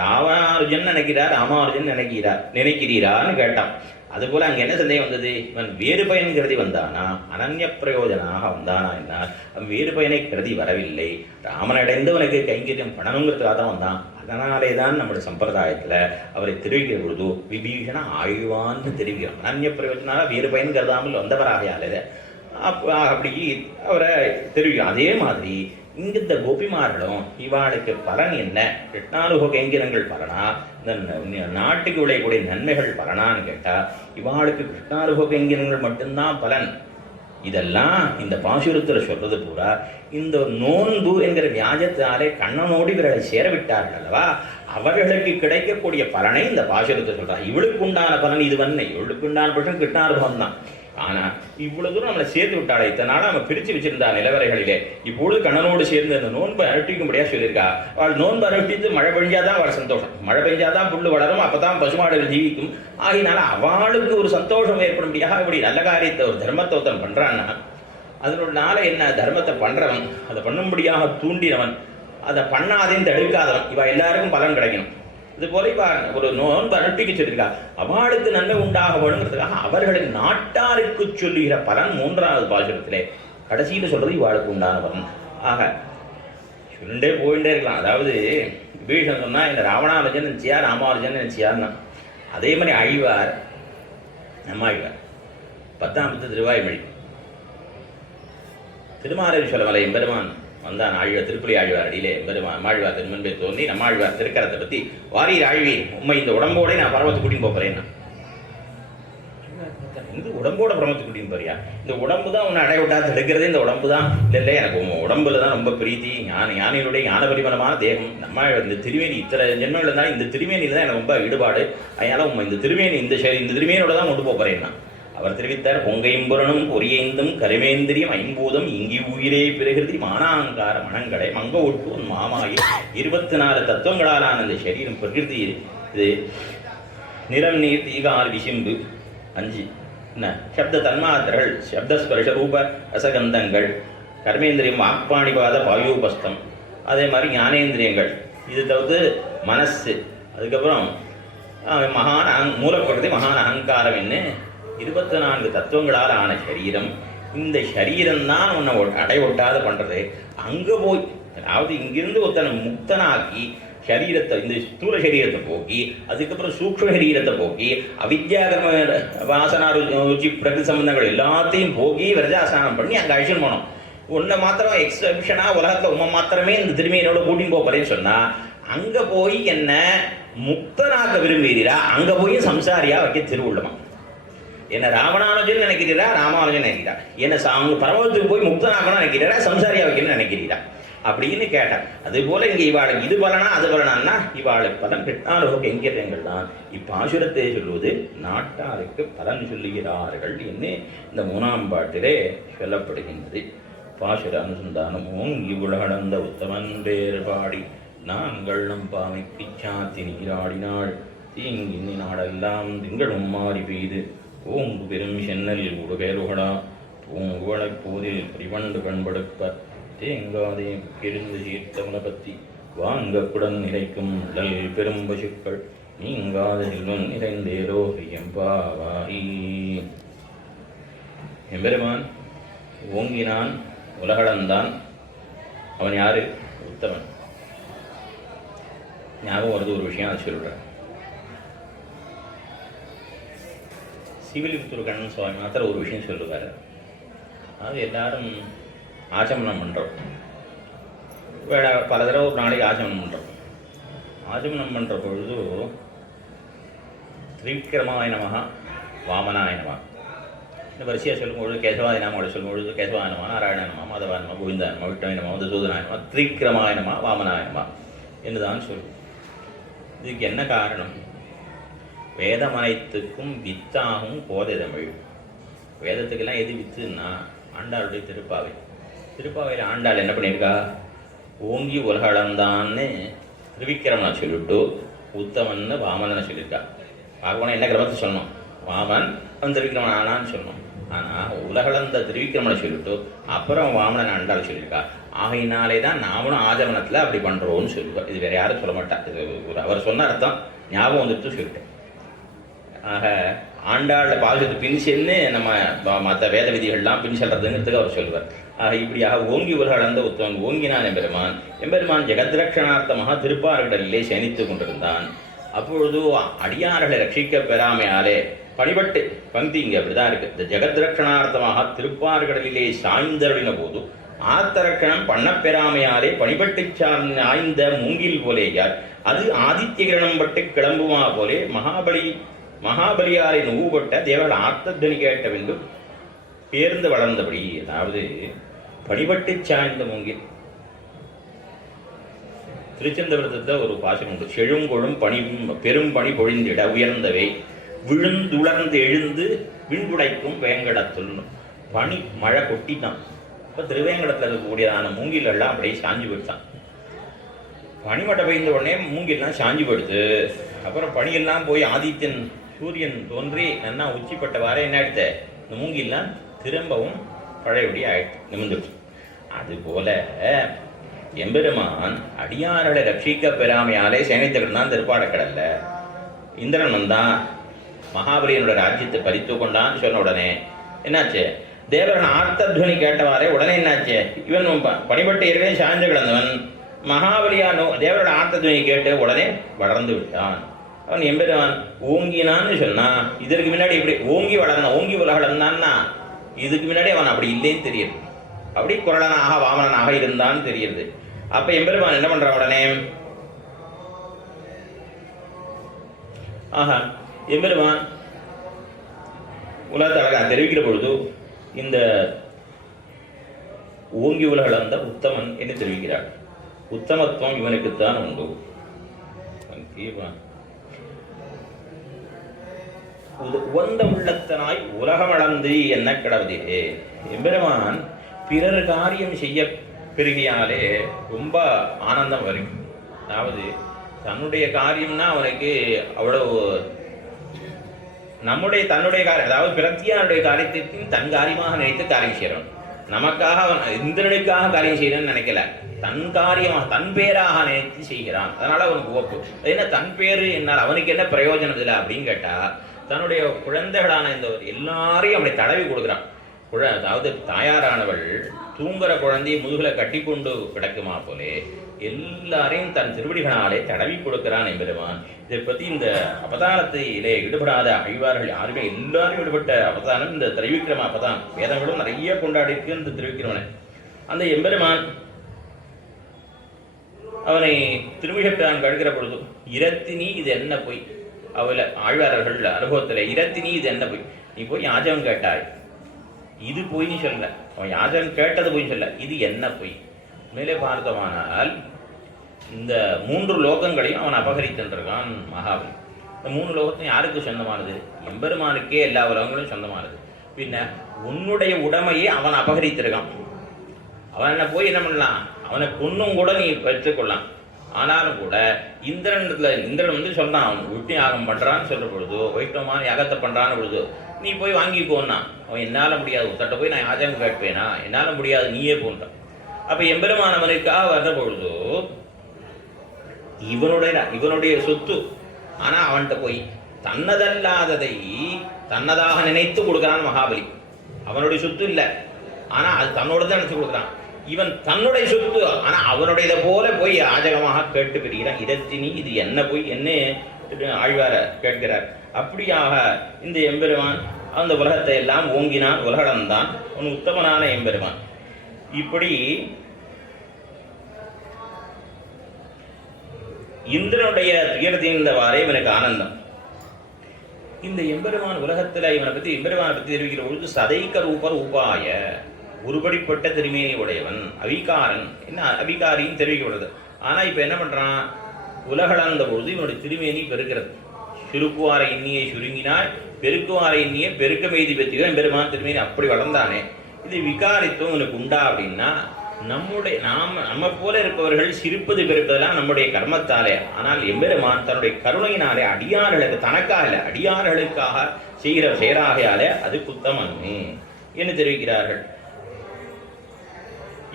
ராவணானுஜன் நினைக்கிறார் ராமானுஜன் நினைக்கிறீரான்னு கேட்டான். அதுபோல அங்கே என்ன சந்தேகம் வந்தது, இவன் வேறு பயன் கருதி வந்தானா அனன்ய பிரயோஜனாக வந்தானா என்ன, அவன் வேறு பயனை கருதி வரவில்லை, ராமனடைந்தவனுக்கு கைங்கரியம் பண்ணணுங்கிறதுக்காக தான் வந்தான். அதனாலே தான் நம்முடைய சம்பிரதாயத்தில் அவரை தெரிவிக்கிற பொழுது விபீஷண ஆழ்வான்னு தெரிவிக்கிறோம். அனன்ய பிரயோஜனாக வேறு பயன் கருதாமல் வந்தவராகையால அப்படி அவரை தெரிவிக்கிறோம். அதே மாதிரி இங்க இந்த கோபிமார்களும் இவாளுக்கு பலன் என்ன, கிருஷ்ணானுபவ கைங்கரங்கள் பலனா, இந்த நாட்டுக்கு விளையக்கூடிய நன்மைகள் பலனான்னு கேட்டா இவாளுக்கு கிருஷ்ணானுபவ கைங்கரங்கள் மட்டும்தான் பலன். இதெல்லாம் இந்த பாசுரத்தில் சொல்றது பூரா இந்த நோன்பு என்கிற வியாஜத்தாலே கண்ணனோடு இவர்களை சேரவிட்டார்கள் அல்லவா, அவர்களுக்கு கிடைக்கக்கூடிய பலனை இந்த பாசுரத்தை சொல்றார். இவளுக்கு உண்டான பலன் இது வன்னை, இவளுக்கு உண்டான பலன் கிருஷ்ணானுபவம் தான். ஆனா இவ்வளவு தூரம் நம்மளை சேர்த்து விட்டாளே, இத்தனை நாளா நம்ம பிரிச்சு வச்சிருந்தா நிலவரைகளிலே, இப்பொழுது கண்ணனோடு சேர்ந்து அந்த நோன்பை அனுஷ்டிக்கும்படியா சொல்லியிருக்கா. அவள் நோன்பு அனுஷ்டித்து மழை பெஞ்சாதான் அவள் சந்தோஷம், மழை பெஞ்சாதான் புல்லு வளரும், அப்பதான் பசுமாடுகள் ஜீவிக்கும். ஆகினால அவளுக்கு ஒரு சந்தோஷம் ஏற்படும்படியாக இப்படி நல்ல காரியத்தை ஒரு தர்மத்தை ஒருத்தன் பண்றான்னா அதனோட நாள என்ன, தர்மத்தை பண்றவன் அதை பண்ணும்படியாக தூண்டினவன் அதை பண்ணாதேன்னு தடுக்காதவன் இவ எல்லாருக்கும் பலன் கிடைக்கணும். இது போல இப்ப ஒரு நோன்பு அனுஷ்டிக்க சொல்லியிருக்கா, அவளுக்கு நன்மை உண்டாக வேணுங்கிறதுக்காக அவர்களுக்கு நாட்டாருக்கு சொல்லுகிற பலன் மூன்றாவது பாசுரத்திலே கடைசியில சொல்றது இவாளுக்கு உண்டான பலன். ஆக சொல்லிண்டே போயிட்டே இருக்கலாம். அதாவது விபீஷன் சொன்னா இந்த ராவணானுஜன் நினைச்சியா ராமானுஜன் நினைச்சியான்னா, அதே மாதிரி ஆழ்வார் நம்ம ஆழ்வார் 10ஆம் திருவாய்மொழி திருமாலேஸ்வரமலை எம்பெருமான் வந்தான். ஆழ்வார் திருப்புலி ஆழ்வார் அடியிலே எம்பெருமான் ஆழ்வார் திருமன்பை தோன்றி நம்ம ஆழ்வார் திருக்கரத்தை பத்தி வாரீர் ஆழ்வீர் உண்மை இந்த உடம்போட நான் பரவத்து கூட்டின்னு போறேன்னா, இந்த உடம்போட பரமத்து கூட்டின்னு போறியா, இந்த உடம்பு தான் உன்னை அடைய விட்டா தடுக்கிறதே இந்த உடம்பு தான். இல்லை எனக்கு உடம்புல தான் ரொம்ப பிரீத்தி, யானையுடைய ஞான பரிமளமான தேகம். நம்ம இந்த திருமேனி இத்தனை ஜென்மங்கள் இருந்தாலும் இந்த திருமேனியில் தான் எனக்கு ரொம்ப ஈடுபாடு. அதனால உண்மை இந்த திருமேனி இந்த திருமேனியோட தான் கொண்டு போறேன்னா அவர் தெரிவித்தார். பொங்கையும்புரனும் பொரியைந்தும் கருமேந்திரியம் ஐம்பூதம் இங்கி உயிரே பிறகுதி மானாங்கார மனங்களை மங்க ஒட்டுவன் மாமாயி 24 தத்துவங்களாலான அந்த சரீரம் பிரகிருதி. இது நிறம் நீர் தீகார் விசிம்பு 5 என்ன சப்த தன்மாத்திரர்கள் சப்தஸ்பர்ஷ ரூப ரசகந்தங்கள், கர்மேந்திரியம் ஆக்பாணிபாத வாயுபஸ்தம், அதே மாதிரி ஞானேந்திரியங்கள், இது தவிர்த்து மனசு, அதுக்கப்புறம் மூலப்படுறது மகான் அகங்காரம் என்ன 24 தத்துவங்களால் ஆன சரீரம். இந்த சரீரம்தான் உன்னை அடை ஒட்டாத பண்றது. அங்க போய் அதாவது இங்கிருந்து ஒருத்தனை முக்தனாக்கி சரீரத்தை இந்த ஸ்தூல சரீரத்தை போக்கி அதுக்கப்புறம் சூக்ஷ்ம சரீரத்தை போக்கி அவித்யாகர்ம வாசனா ருச்சி பிரகிருதி சம்பந்தங்கள் எல்லாத்தையும் போக்கி விரஜாசனம் பண்ணி அங்கே அழிச்சுன்னு போனோம். உன்னை மாத்திரம் எக்ஸப்ஷனா உலகத்துல உண்மை மாத்திரமே இந்த திரும்பியனோட கூட்டின்னு போறேன்னு சொன்னா அங்க போய் என்ன முக்தனாக்க விரும்புகிறீரா, அங்க போய் சம்சாரியா வைக்க திருவுள்ளமா. என்ன ராவணானுஜன் நினைக்கிறீரா ராமானுஜன் நினைக்கிறா, என்ன அவங்க பரமத்துக்கு போய் முக்தனாக்கணும் நினைக்கிறீரா சம்சாரியா வைக்கணும்னு நினைக்கிறீரா அப்படின்னு கேட்டான். அது போல இங்க இவாளுக்கு இது பலனா அது பலனான்னா இவாளுக்கு பலன் கிருஷ்ணானுபவ கைங்கரியங்கள் தான். இப்பாசுரத்தை சொல்வது நாட்டாருக்கு பலன் சொல்லுகிறார்கள் என்று இந்த 3ஆம் பாட்டிலே சொல்லப்படுகின்றது. பாசுர அனுசந்தானம் ஓங்கி உலகளந்த உத்தமன் பேர் பாடி நாங்கள் நம் பாமைக்கு சாத்தி நீராடினாள் தீங்கின்னி நாடெல்லாம் திங்களும் மாறி பெய்து ஓங்கு பெரும் சென்னல் உடுபேருகடா பூங்குவளைப் போதில் பரிவண்டு கண்படுப்ப தேங்காதே கிழிந்து சீர்த்தமுல பற்றி வாங்கக்குடன் நிறைக்கும் உடல் பெரும் பசுக்கள் நீங்காத செல்வன் நிறைந்தேரோ எம்பாவாயி. எம்பெருமான் ஓங்கினான், உலகளந்தான். அவன் யாரு? உத்தமன். ஞாபகம் வருது ஒரு விஷயம், அது சொல்கிறேன். சிவிலிபுத்தூர் கண்ணன் சுவாமி மாத்திரம் ஒரு விஷயம் சொல்லுவார். அது எல்லாரும் ஆச்சமனம் பண்ணுறோம், பல தடவை ஒரு நாளைக்கு ஆச்சமனம் பண்ணுறோம். ஆச்சமனம் பண்ணுற பொழுது திரிவிக்ரமாய நமஹ வாமனாய நமஹ இந்த வரிசையாக சொல்லும்பொழுது கேசவாய நாமோட சொல்லும்பொழுது கேசவாய நமஹ நாராயண நமஹ மாதவாய நமஹ கோவிந்தாய நமஹ விஷ்ணுவாய நமஹ மதுசூதனாய நமஹ திரிவிக்ரமாய நமஹ வாமனாய நமஹ என்றுதான் சொல்லும். இதுக்கு என்ன காரணம்? வேதமனைத்துக்கும் வித்தாகும் கோதை தமிழ். வேதத்துக்கெல்லாம் எது வித்துன்னா ஆண்டாளுடைய திருப்பாவை. திருப்பாவையில் ஆண்டாள் என்ன பண்ணியிருக்கா? ஓங்கி உலகளந்தான்னு திரிவிக்ரமனை சொல்லிவிட்டு உத்தமன்னு வாமனனை சொல்லியிருக்கா. பார்க்கணும் என்ன கிரமத்தை சொல்லணும்? வாமன் அவன் திரிவிக்ரமன் ஆனான்னு சொல்லணும். ஆனால் உலகளந்த திரிவிக்ரமனை சொல்லிவிட்டு அப்புறம் வாமனன் ஆண்டாள் சொல்லியிருக்கா. ஆகையினாலே தான் நாமளும் ஆஜமனத்தில் அப்படி பண்ணுறோன்னு சொல்லுவாள். இது வேறு யாரும் சொல்ல மாட்டா. இது ஒரு அவர் சொன்ன அர்த்தம் ஞாபகம் வந்துட்டு சொல்லிட்டேன். ஆக ஆண்டாள பாகத்து பின் சென்று நம்ம மற்ற வேத விதிகள்லாம் பின் செல்றதுங்கிறதுக்கு அவர் சொல்லுவார். ஆக இப்படியாக ஓங்கி உலகளந்த உத்தவன் ஓங்கினான் எம்பெருமான். எம்பெருமான் ஜெகத்ரக்ஷணார்த்தமாக திருப்பார்கடலிலே சயனித்து கொண்டிருந்தான். அப்பொழுது அடியார்களை ரட்சிக்க பெறாமையாலே பணிபட்டு பங்கி இங்கே அப்படிதான் இருக்கு. இந்த ஜெகத்ரக்ஷணார்த்தமாக திருப்பார்கடலிலே சாய்ந்தருளின போது ஆத்தரக்கணம் பண்ணப்பெறாமையாலே பணிபட்டு சாய்ந்த மூங்கில் போலேயார் அது ஆதித்ய கிரணம் பட்டு கிளம்புமா போலே மகாபலியாரை நூவுபட்ட தேவர்கள் ஆர்த்தத்வனி கேட்ட வேண்டும் பேர்ந்து வளர்ந்தபடி. அதாவது பணிபட்டு சாய்ந்த மூங்கில். திருச்செந்தபுரத்தில் ஒரு பாசனம் உண்டு. செழுங்கொழும் பனி பெரும் பனி பொழிந்திட உயர்ந்தவை விழுந்துளர்ந்து எழுந்து விண்புடைக்கும் வேங்கடத்துள். பனி மழை கொட்டித்தான். இப்போ திருவேங்கடத்தில் இருக்கக்கூடியதான மூங்கிலெல்லாம் அப்படியே சாஞ்சு போயிட்டான். பனிமட்டை பெய்ந்த உடனே மூங்கில்லாம் சாஞ்சு போயிடுது. அப்புறம் பனியெல்லாம் போய் ஆதித்யன் சூரியன் தோன்றி நன்னா உச்சிப்பட்டவாறு என்ன ஆயிடுச்சு? இந்த மூங்கில்லாம் திரும்பவும் பழையபடி ஆயிடுச்சு, நிமிந்துடுச்சு. அதுபோல எம்பெருமான் அடியார்களை ரட்சிக்க பெறாமையாலே சேனைத்துக்கிட்டு திருப்பாடக்கடல்ல இந்திரன் வந்தான், மகாபலியனோட ராஜ்யத்தை பறித்து கொண்டான்னு சொன்ன உடனே என்னாச்சு? தேவரன் ஆர்த்தத்வனி கேட்டவாறே உடனே என்னாச்சு? இவன் பணிபட்டு ஏற்கனவே சாய்ந்து கிடந்தவன் மகாபலியானோ தேவரோட ஆர்த்தத்வனி கேட்டு உடனே வளர்ந்து விட்டான். அவன் எம்பெருமான் ஓங்கினான்னு சொன்னா இதற்கு முன்னாடி இப்படி ஓங்கி வளர்ந்தான், ஓங்கி உலகளந்தான்னா இதுக்கு முன்னாடி அவன் அப்படி இல்லைன்னு தெரியுது. அப்படி குரலனாக வாமனனாக இருந்தான்னு தெரியுது. அப்ப எம்பெருமான் என்ன பண்றான் உடனே? ஆஹா, எம்பெருமான் உலகத்தை அழகா தெரிவிக்கிற பொழுது இந்த ஓங்கி உலகளந்த உத்தமன் என்று தெரிவிக்கிறார். உத்தமத்துவம் இவனுக்குத்தான் உண்டு. உவந்த உள்ளத்தனாய் உலகமளந்து என்ன கடவுதே. எம்பெருமான் பிறர் காரியம் செய்ய பெருகியாலே ரொம்ப ஆனந்தம் வரும். அதாவது தன்னுடைய காரியம்னா அவனுக்கு அவ்வளவு தன்னுடைய காரியம், அதாவது பிரத்தியானுடைய காரியத்திற்கும் தன் காரியமாக நினைத்து காரியம் செய்யறவன். நமக்காக அவன் இந்திரனுக்காக காரியம் செய்யணும்னு நினைக்கல, தன் காரியமாக தன் பேராக நினைத்து செய்கிறான். அதனால அவனுக்கு ஓப்பு. என்ன தன் பேரு என்னால் அவனுக்கு என்ன பிரயோஜனம் இல்லை அப்படின்னு கேட்டா, தன்னுடைய குழந்தைகளான இந்த எல்லாரையும் அப்படி தடவி கொடுக்குறான். அதாவது தாயாரானவள் தூங்குற குழந்தையை முதுகுல கட்டி கொண்டு கிடக்குமா போலே எல்லாரையும் தன் திருவடிகளாலே தடவி கொடுக்கிறான் எம்பெருமான். இதை பற்றி இந்த அவதாரத்திலே ஈடுபடாத அழிவார்கள் யாருமே எல்லாரும் ஈடுபட்ட அவதாரம் இந்த திரிவிக்ரம அவதாரம். வேதங்களும் நிறைய கொண்டாடி இருக்கு இந்த திரிவிக்ரமனை. அந்த எம்பெருமான் அவனை திருவிழப்பிரான் கழுகிற பொழுது இரத்தினி இது என்ன போய் அவளை ஆழ்வார்கள் அனுபவத்தில் இரத்தினி இது என்ன போய் நீ போய் யாஜகம் கேட்டாய், இது போய்னு சொல்ல. அவன் யாஜகம் கேட்டது போய்னு சொல்ல, இது என்ன போய். மேலே பார்த்தோமானால் இந்த 3 லோகங்களையும் அவன் அபகரித்திருக்கான் மகாபலி. இந்த 3 லோகத்தையும் யாருக்கு சொந்தமானது? எம்பெருமானுக்கே எல்லா உலகங்களும் சொந்தமானது. பின்ன உன்னுடைய உடைமையை அவன் அபகரித்திருக்கான். அவனை போய் என்ன பண்ணலாம், அவனை கொன்னும் கூட நீ பெற்றுக்கொள்ளலாம். ஆனாலும் கூட இந்திரன் வந்து சொன்னான், அவன் விட்டு யாகம் பண்ணுறான்னு சொல்கிற பொழுது, வைஷ்ணவமான யாகத்தை பண்ணுறான்னு பொழுது நீ போய் வாங்கிக்கோன்னா, அவன் என்னால் முடியாது, ஒருத்தட்ட போய் நான் யாஜகம் கேட்பேனா, என்னால் முடியாது, நீயே போன்றான். அப்போ எம்பெருமானவனுக்காக வர்ற பொழுது இவனுடைய சொத்து, ஆனால் அவன்கிட்ட போய் தன்னதல்லாததை தன்னதாக நினைத்து கொடுக்குறான் மகாபலி. அவனுடைய சொத்து இல்லை, ஆனால் அது தன்னோட தான் நினைச்சு கொடுக்குறான். இவன் தன்னுடைய சொத்து, ஆனால் அவனுடையதை போல போய் யாஜகமாக கேட்டு பெறுகிறான். இதத்தினி இது என்ன போய் என்ன ஆழ்வார கேட்கிறார். அப்படியாக இந்த எம்பெருமான் அந்த உலகத்தை எல்லாம் ஓங்கினான், உலகளந்தான், அவன் உத்தமனான எம்பெருமான். இப்படி இந்திரனுடைய துயரத்தீர்ந்தவாறே இவனுக்கு ஆனந்தம். இந்த எம்பெருமான் உலகத்தில் எம்பெருமானை பற்றி தெரிவிக்கிற பொழுது சதைக்க ரூபர் உபாய, ஒருபடிப்பட்ட திருமேனி உடையவன், அவிகாரன், என்ன அவிகாரின்னு தெரிவிக்கப்படுது. ஆனால் இப்போ என்ன பண்ணுறான், உலகளந்த பொழுது இவனுடைய திருமேனி பெருக்கிறது. சுருக்குவார எண்ணியை சுருங்கினாய், பெருக்குவார எண்ணியை பெருக்க மெய்தி பெற்றிதான் எம்பெருமான் திருமேனி அப்படி வளர்ந்தானே. இது விகாரித்துவம் உனக்கு உண்டா அப்படின்னா, நம்ம போல இருப்பவர்கள் சிரிப்பது பெருப்பதெல்லாம் நம்முடைய கர்மத்தாலே. ஆனால் எம்பெருமான் தன்னுடைய கருணையினாலே அடியார்களுக்கு, தனக்காக இல்லை அடியார்களுக்காக செய்கிற செயலாகையாலே அது குத்தமன்மே என்று தெரிவிக்கிறார்கள்.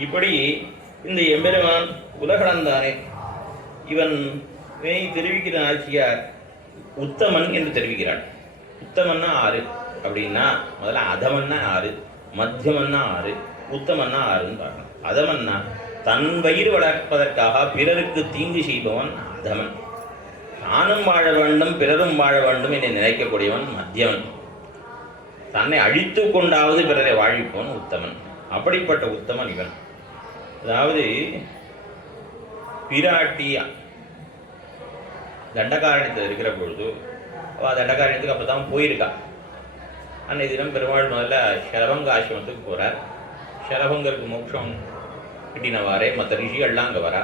இப்படி இந்த எம்பெருமான் உலகளந்தானே, இவன் தெரிவிக்கிற ஆட்சியார் உத்தமன் என்று தெரிவிக்கிறாள். உத்தமன்னா 6 அப்படின்னா, முதல்ல அதமன்னா 6, மத்தியமன்னா 6, உத்தமன்னா 6ன்னு பார்க்கணும். அதமன்னா தன் வயிறு வளர்ப்பதற்காக பிறருக்கு தீங்கு செய்பவன் அதமன். தானும் வாழ வேண்டும் பிறரும் வாழ வேண்டும் என்று நினைக்கக்கூடியவன் மத்தியவன். தன்னை அழித்து கொண்டாவது பிறரை வாழ்விப்பவன் உத்தமன். அப்படிப்பட்ட உத்தமன் இவன். அதாவது பிராட்டியா தண்டகாரண்யத்தில் இருக்கிற பொழுது அவள் தண்டகாரண்யத்துக்கு அப்போ தான் போயிருக்கா. அன்னைக்கு தினம் பெருமாள் முதல்ல ஷரபங்க ஆசிரமத்துக்கு போகிறார். ஷரபங்கருக்கு மோட்சம் கிட்டினவாறே மற்ற ரிஷிகள்லாம் அங்கே வரா.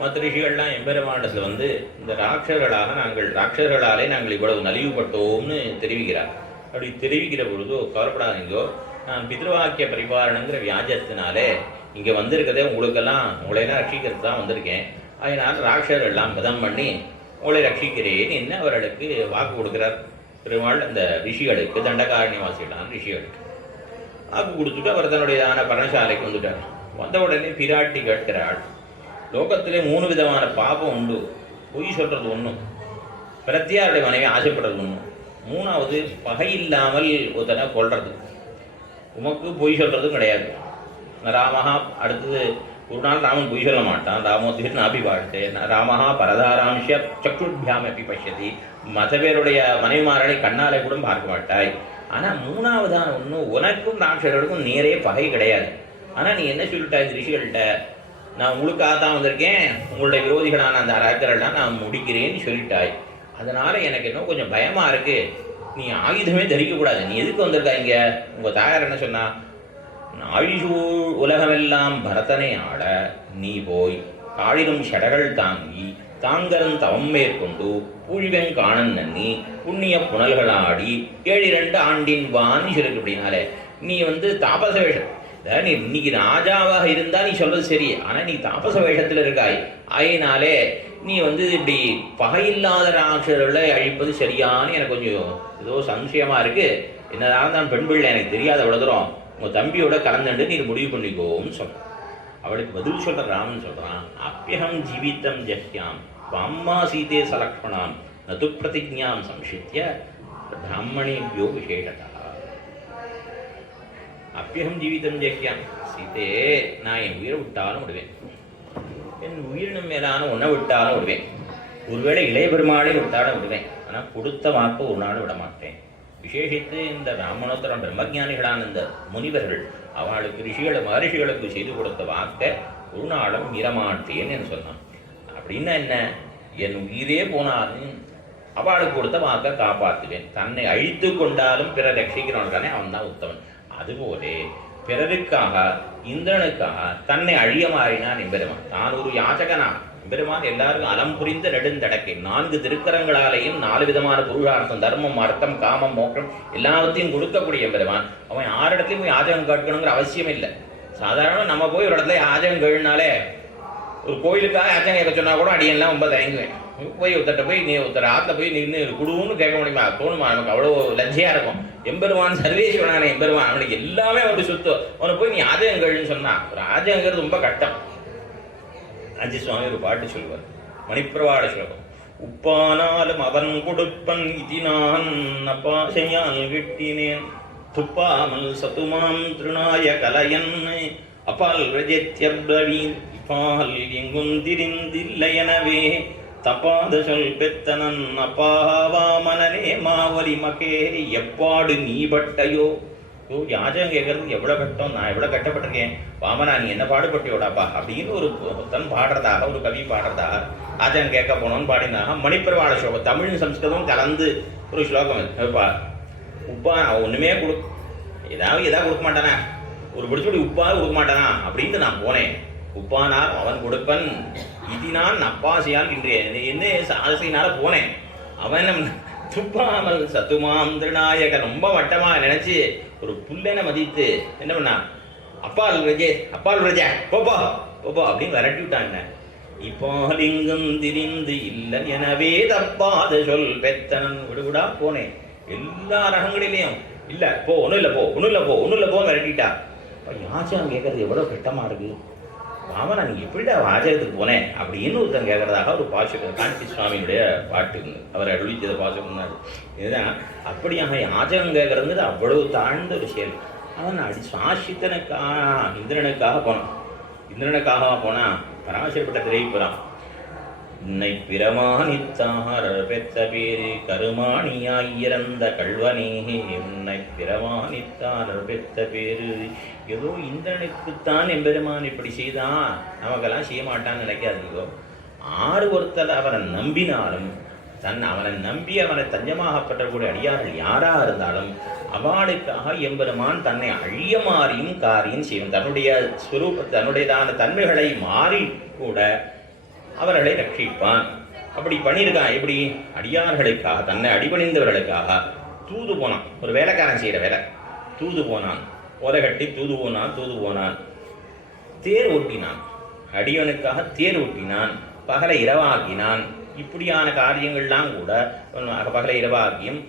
மற்ற ரிஷிகள்லாம் எம்பெருமாண்டத்தில் வந்து இந்த ராட்சர்களாலே நாங்கள் இவ்வளவு நலிவுபட்டோம்னு தெரிவிக்கிறார். அப்படி தெரிவிக்கிற பொழுதோ கவலைப்படாதீங்கோ, நான் பித்ருவாக்கிய பரிபாலனங்கிற வியாஜத்தினாலே இங்கே வந்திருக்கதே உங்களையெல்லாம் ரட்சிக்கிறது தான் வந்திருக்கேன். அதனால் ராட்சர்கள்லாம் பதம் பண்ணி உங்களை ரட்சிக்கிறேன்னு என்ன அவர்களுக்கு வாக்கு கொடுக்குறார் பெருமாள். அந்த ரிஷிகளுக்கு, தண்டகாரண்யவாசிகளான ரிஷிகளுக்கு வாக்கு கொடுத்துட்டு அவர் தன்னுடையதான பரணசாலைக்கு வந்துட்டார். வந்த உடனே பிராட்டி கேட்கிறாள், லோகத்திலே 3 விதமான பாபம் உண்டு. பொய் சொல்கிறது ஒன்றும், பிரத்தியாருடைய மனைவி ஆசைப்படுறது ஒன்றும், 3வது பகை இல்லாமல் ஒருத்தனை கொள்வது. உமக்கு பொய் சொல்கிறதும் கிடையாது. ராமஹா அடுத்தது ஒரு நாள் ராமன் பொய் சொல்ல மாட்டான். ராமோத்தின் அபிவாழ்த்து ராமஹா பரதாராம்ஷ சக்ஷுபியாம் அப்படி பசியதி. மற்ற பேருடைய மனைவிமாரனை கண்ணாலே கூட பார்க்க மாட்டாய். ஆனால் 3வதான ஒன்று, உனக்கும் ராட்சர்களுக்கும் நேரே பகை கிடையாது. ஆனால் நீ என்ன சொல்லிட்டாய் இந்த ரிஷிகள்கிட்ட, நான் உங்களுக்காக தான் வந்திருக்கேன், உங்களுடைய விரோதிகளான அந்த அரக்கரெல்லாம் நான் முடிக்கிறேன்னு சொல்லிட்டாய். அதனால் எனக்கு இன்னும் கொஞ்சம் பயமாக இருக்குது. நீ ஆயுதமே தரிக்கக்கூடாது. நீ எதுக்கு வந்திருக்கா இங்கே? உங்கள் தாயார் என்ன சொன்னா, ஆழிசூழ் உலகமெல்லாம் பரதனை ஆட நீ போய் காழிலும் ஷடகள் தாங்கி தாங்கரன் தவம் மேற்கொண்டு பூழிவன் காணன் நன்னி புண்ணிய புனல்களாடி 7 ஆண்டின் வான்னு சொல்லிருக்கு. அப்படின்னாலே நீ வந்து தாபச வேஷம், நீ இன்னைக்கு ராஜாவாக இருந்தால் நீ சொல்றது சரி, ஆனால் நீ தாபச வேஷத்தில் இருக்காய். ஆயினாலே நீ வந்து இப்படி பகையில்லாத ராட்சர்களை அழிப்பது சரியானு எனக்கு கொஞ்சம் ஏதோ சம்சயமாக இருக்குது. என்னதான் தான் பெண் பிள்ளை, எனக்கு தெரியாத அவ்வளோ தூரம் உங்கள் தம்பியோட கலந்துட்டு நீ முடிவு பண்ணிக்கோன்னு சொல்கிறான். அவளுக்கு பதில் சொல்கிற ராமன் சொல்கிறான், அப்பியகம் ஜீவித்தம் ஜஹ்யாம் அம்மா சீதே சலக்ஷ்மணாம் நது பிரதிஜாம் சம்ஷித்ய பிராமணேபியோ விசேஷதா. அப்பியகம் ஜீவித்தம் ஜஹ்யாம், சீதே நான் என் உயிரை விட்டாலும் விடுவேன், என் உயிரினும் மேலான உன்னை விட்டாலும் விடுவேன், ஒருவேளை இளைய பெருமாளை விட்டாலும் விடுவேன், ஆனால் கொடுத்த வாக்கு ஒரு நாள் விட மாட்டேன். விசேஷித்து இந்த ராமணோத்தரம் பிரம்மஜானிகளான இந்த முனிவர்கள் அவளுக்கு மகரிஷிகளுக்கு செய்து கொடுத்த வாக்கை ஒரு நாளும் மீறமாட்டேன்னு என்ன சொன்னான். அப்படின்னா என்ன, என் உயிரே போனாலும் அவளுக்கு கொடுத்த வாக்கை காப்பாற்றுவேன். தன்னை அழித்து கொண்டாலும் பிறர் ரட்சிக்கிறவன்கானே அவன் தான் உத்தவன். அதுபோலே பிறருக்காக இந்திரனுக்காக தன்னை அழிய மாறினான் எம்பெருமான். தான் ஒரு யாச்சகனான். எம்பெருமான் எல்லாருக்கும் அலம் புரிந்த நெடுந்தடக்கை 4 திருக்கரங்களாலேயும் 4 விதமான புருஷார்த்தம், தர்மம், அர்த்தம், காமம், மோட்சம் எல்லாத்தையும் கொடுக்கக்கூடிய எம்பெருமான். அவன் யாரிடத்தையும் போய் யாச்சகம் கேட்கணுங்கிற அவசியம் இல்லை. சாதாரண நம்ம போய் ஒரு இடத்துல யாச்சகம் கேளுனாலே, ஒரு கோயிலுக்காக யாச்சகம் கேட்க சொன்னா கூட அடியெல்லாம் ரொம்ப தயங்குவேன். போய் ஒருத்தட்ட போய் நீ ஒருத்தர் ஆற்றுல போய் நின்று குடுன்னு கேட்க முடியுமா? தோணுமா? நமக்கு அவ்வளோ லஜ்ஜையா இருக்கும். எம்பெருமான் சர்வேஸ்வரனான எம்பெருமான், அவனுக்கு எல்லாமே அவனுக்கு சுத்தம். அவனை போய் நீ ஆஜகங்கள்னு சொன்னா, ஒரு ஆஜகங்கிறது ரொம்ப கஷ்டம். அஜி சுவாமி ஒரு பாட்டு சொல்லுவார், மணிப்பிரவாட ஸ்லோகம். உப்பானாலும் அவன் கொடுப்பன் இதி நான் அப்பாசையால் கிட்டினேன், துப்பாமல் சத்துமாம் திருநாய கலையன் அப்பால் ரஜத்யப்ரவீன், இப்பால் எங்கும் திரிந்தில்லையனவே தப்பாத சொல் பெத்தனன் அப்பாவா மனனே மாவலி மகேரி எப்பாடு நீ பட்டையோ. யோ, யாஜகம் கேட்கறதுக்கு எவ்வளோ கட்டம், நான் எவ்வளோ கட்டப்பட்டிருக்கேன், வாமனா நீ என்ன பாடுபட்டியோடாப்பா அப்படின்னு ஒரு தன் பாடுறதாக, ஒரு கவி பாடுறதாக யாஜகம் கேட்க போனோன்னு பாடினாக. மணிப்பிரவாள ஸ்லோகம், தமிழ் சம்ஸ்கிருதம் கலந்து ஒரு ஸ்லோகம். உப்பா ஒன்றுமே எதாவது கொடுக்க மாட்டானா, ஒரு பிடிச்சபடி உப்பாவது கொடுக்க மாட்டானா அப்படின்ட்டு நான் போனேன். உப்பானார் அவன் கொடுப்பன் இது நான் அப்பாசையால் இன்றைய என்ன ஆசையினால போனேன். அவன் துப்பாமல் சத்துமாம் திருநாயகன் ரொம்ப வட்டமாக நினைச்சு ஒரு புல்லனை மதித்து என்ன பண்ணா, அப்பால் ரஜே போப்போ போப்போ அப்படின்னு விரட்டி விட்டாங்க. இப்போ லிங்கம் திரிந்து இல்லை எனவே தப்பாத சொல் பெத்தனன் விடுவிடா போனேன். எல்லா ரகங்களிலையும் இல்லை போ, ஒன்றும் இல்லை போ விரட்டிட்டா. யாச்சகம் கேட்கறது எவ்வளோ கட்டமாக இருக்கு. ஆமாம், நான் எப்படிடா வாஜகத்துக்கு போனேன் அப்படின்னு ஒருத்தன் கேட்கறதாக ஒரு பாசுரம் காஞ்சி சுவாமியுடைய பாட்டு அவர் அருளிச்சத பாசுரம். இதுதான் அப்படியாக யாஜகம் கேட்கறதுங்கிறது அவ்வளவு தாழ்ந்த ஒரு செயல். அவன் இந்திரனுக்காக போனான். பராசரப்பட்ட திரைப்புறான். உன்னை பிரமாணித்தார் பெற்ற பேரு கருமாணியாய் இறந்த கல்வனே, உன்னை பிரமாணித்தார் பெற்ற பேரு. ஏதோ இந்திரனுக்குத்தான் எம்பெருமான் இப்படி செய்தான், நமக்கெல்லாம் செய்ய மாட்டான்னு நினைக்காதீங்கோ. ஆறு ஒருத்தர் அவனை நம்பினாலும், அவனை நம்பி அவனை தஞ்சமாக பெற்றக்கூடிய அடியார்கள் யாராக இருந்தாலும் அவளுக்காக எம்பெருமான் தன்னை அழிய மாறியும் காரியம் செய்யும். தன்னுடைய ஸ்வரூபத்தை, தன்னுடையதான தன்மைகளை மாறி கூட அவர்களை ரட்சிப்பான். அப்படி பண்ணியிருக்கான். எப்படி? அடியார்களுக்காக, தன்னை அடிபணிந்தவர்களுக்காக தூது போனான். ஒரு வேலைக்காரன் செய்கிற வேலை. தூது போனான், ஓலை கட்டி தூது போனான். தேர் ஓட்டினான், அடியவனுக்காக தேர் ஓட்டினான். பகலை இரவாக்கினான். இப்படியான காரியங்கள்லாம் கூட பகலை இரவாக்கியும்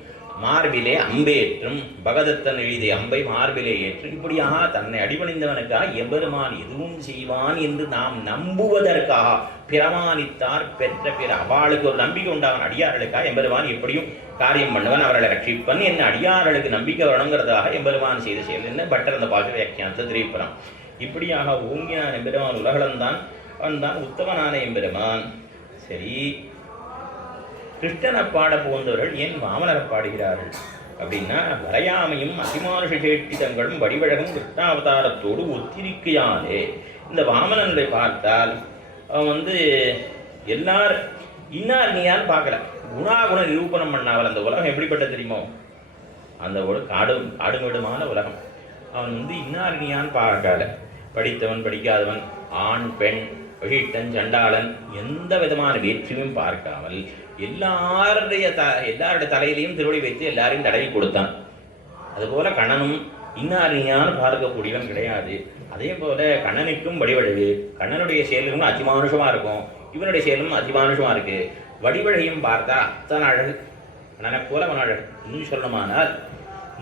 மார்பிலே அம்பேற்றும், பகதத்தன் எழுதிய அம்பை மார்பிலே ஏற்று இப்படியாக தன்னை அடிபணிந்தவனுக்காக எம்பெருமான் எதுவும் செய்வான் என்று நாம் நம்புவதற்காக பிரமாணித்தார் பெற்ற பிற. அவளுக்கு ஒரு நம்பிக்கை உண்டாகும். அடியார்களுக்காக எம்பெருமான் எப்படியும் காரியம் பண்ணுவன், அவர்களை ரட்சிப்பன் என்ன அடியார்களுக்கு நம்பிக்கை வரணுங்கிறதாக எம்பெருமான் செய்த செயல் என்ன பட்டர் அந்த பாச வியாக்கியானத்தை திரைப்புறான். இப்படியாக ஓங்கினான் எம்பெருமான் உலகளந்தான். அவன் தான் உத்தமனான எம்பெருமான். சரி, கிருஷ்ணனை பாட போந்தவர்கள் ஏன் வாமனரை பாடுகிறார்கள் அப்படின்னா, வரையாமையும் அதிமானுஷ சேட்டிதங்களும் வடிவழகும் கிருஷ்ணாவதாரத்தோடு ஒத்திரிக்கையாலே இந்த வாமனனை பார்த்தால் அவன் எல்லாரும் இன்னார் நீயான்னு பார்க்கல, குணாகுண நிரூபணம் பண்ணாமல். அந்த உலகம் எப்படிப்பட்ட தெரியுமோ, அந்த ஒரு காடுமேடுமான உலகம். அவன் இன்னார் நீயான்னு பார்க்கல. படித்தவன் படிக்காதவன், ஆண் பெண், வகிட்டன் சண்டாளன், எந்த விதமான வேற்றுமையும் பார்க்காமல் எல்லாருடைய தலையிலையும் திருவடி வைத்து எல்லாரையும் தடவி கொடுத்தான். அதுபோல கண்ணனும் இன்னாரியான்னு பார்க்கக்கூடியவன் கிடையாது. அதே போல கண்ணனுக்கும் வடிவழகு, கண்ணனுடைய செயலும் அதிமானுஷமா இருக்கும், இவனுடைய செயலும் அதிமானுஷமா இருக்கு. வடிவழகையும் பார்த்தா அத்தனை அழகு, கண்ணனை போல அவன் அழகு. இன்னும் சொல்லமானால்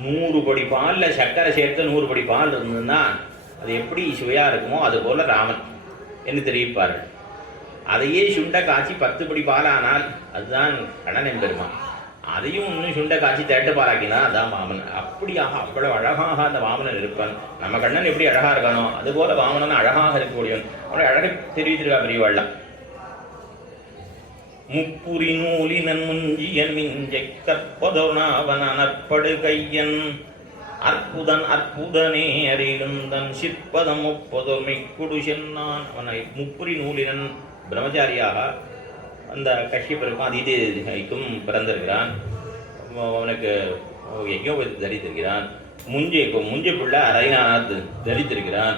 100 படி பாலில் சர்க்கரை சேர்த்து 100 படி பால் இருந்ததுன்னா அது எப்படி சுவையா இருக்குமோ அது போல ராமன் என்று தெரிவிப்பார்கள். அதையே சுண்ட காய்ச்சி 10 படி பாலானால் அதுதான் கண்ணன் என்பெருமான். அதையும் இன்னும் சுண்ட காய்ச்சி தேட்ட பாலாக்கினா அதான் வாமன். அப்படியாக அவ்வளவு அழகாக அந்த வாமனன் இருப்பான். நம்ம கண்ணன் எப்படி அழகா இருக்கானோ அதுபோல வாமனன் அழகாக இருக்கக்கூடியவன். அவனை அழகை தெரிவித்திருக்கா பெரியவாழ்லாம். முப்புரி நூலினன் முஞ்சியன் மிஞ்சை கற்பதொனாவன் அனற்படு கையன் அற்புதனே அறிந்தன் சிற்பதம் ஒப்பதொருமை குடு சென்னான். அவனை முப்புரி நூலினன் பிரம்மச்சாரியாக அந்த கஷ்யப்பருக்கும் அதிதிக்கும் பிறந்திருக்கிறான். அவனுக்கு யஜ்ஞோபதி தரித்திருக்கிறான். முஞ்சை பிள்ளை அரைநாத் தரித்திருக்கிறான்.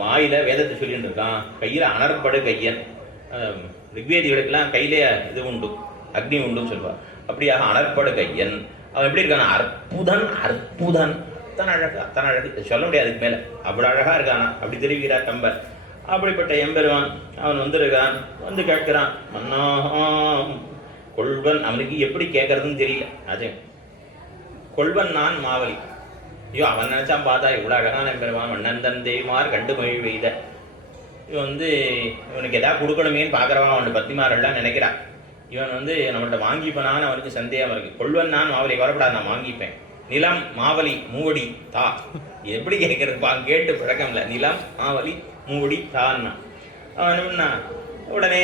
வாயில வேதத்தை சொல்லிட்டு இருக்கான். கையில் அனற்படு கையன். ரிக்வேதிகளுக்கெல்லாம் கையிலே இது உண்டு, அக்னி உண்டுன்னு சொல்லுவான். அப்படியாக அனற்படு கையன். அவன் எப்படி இருக்கான்? அற்புதன் அத்தனை அழகு அத்தனை அழகு சொல்ல முடியாது அதுக்கு மேலே அவ்வளோ அழகாக இருக்கானா அப்படி தெரிவிக்கிறார் கம்பர். அப்படிப்பட்ட எம்பெருமான் அவன் வந்திருக்கான், வந்து கேட்கிறான் மன்னா கொள்வன். அவனுக்கு எப்படி கேட்கறதுன்னு தெரியல. அஜய் கொள்வன் நான் மாவலி. ஐயோ அவன் நினைச்சான் பார்த்தா இவ்வளோ அழகான எம்பெருமான் மன்னன் தந்தைமார் கண்டு மொழி வெய்த. இவன் இவனுக்கு எதாவது கொடுக்கணுமேன்னு பார்க்குறவன் அவன் பத்திமாரெல்லாம் நினைக்கிறான். இவன் நம்மள்ட்ட வாங்கிப்பனான்னு அவனுக்கு சந்தேகம் இருக்கு. கொள்வன் நான் மாவலி வரப்படாது, நான் வாங்கிப்பேன். நிலம் மாவலி மூவடி தா. எப்படி கேட்கறது கேட்டு பழக்கம் இல்லை. நிலம் மாவலி மூவடி தான்னா அவன் என்ன உடனே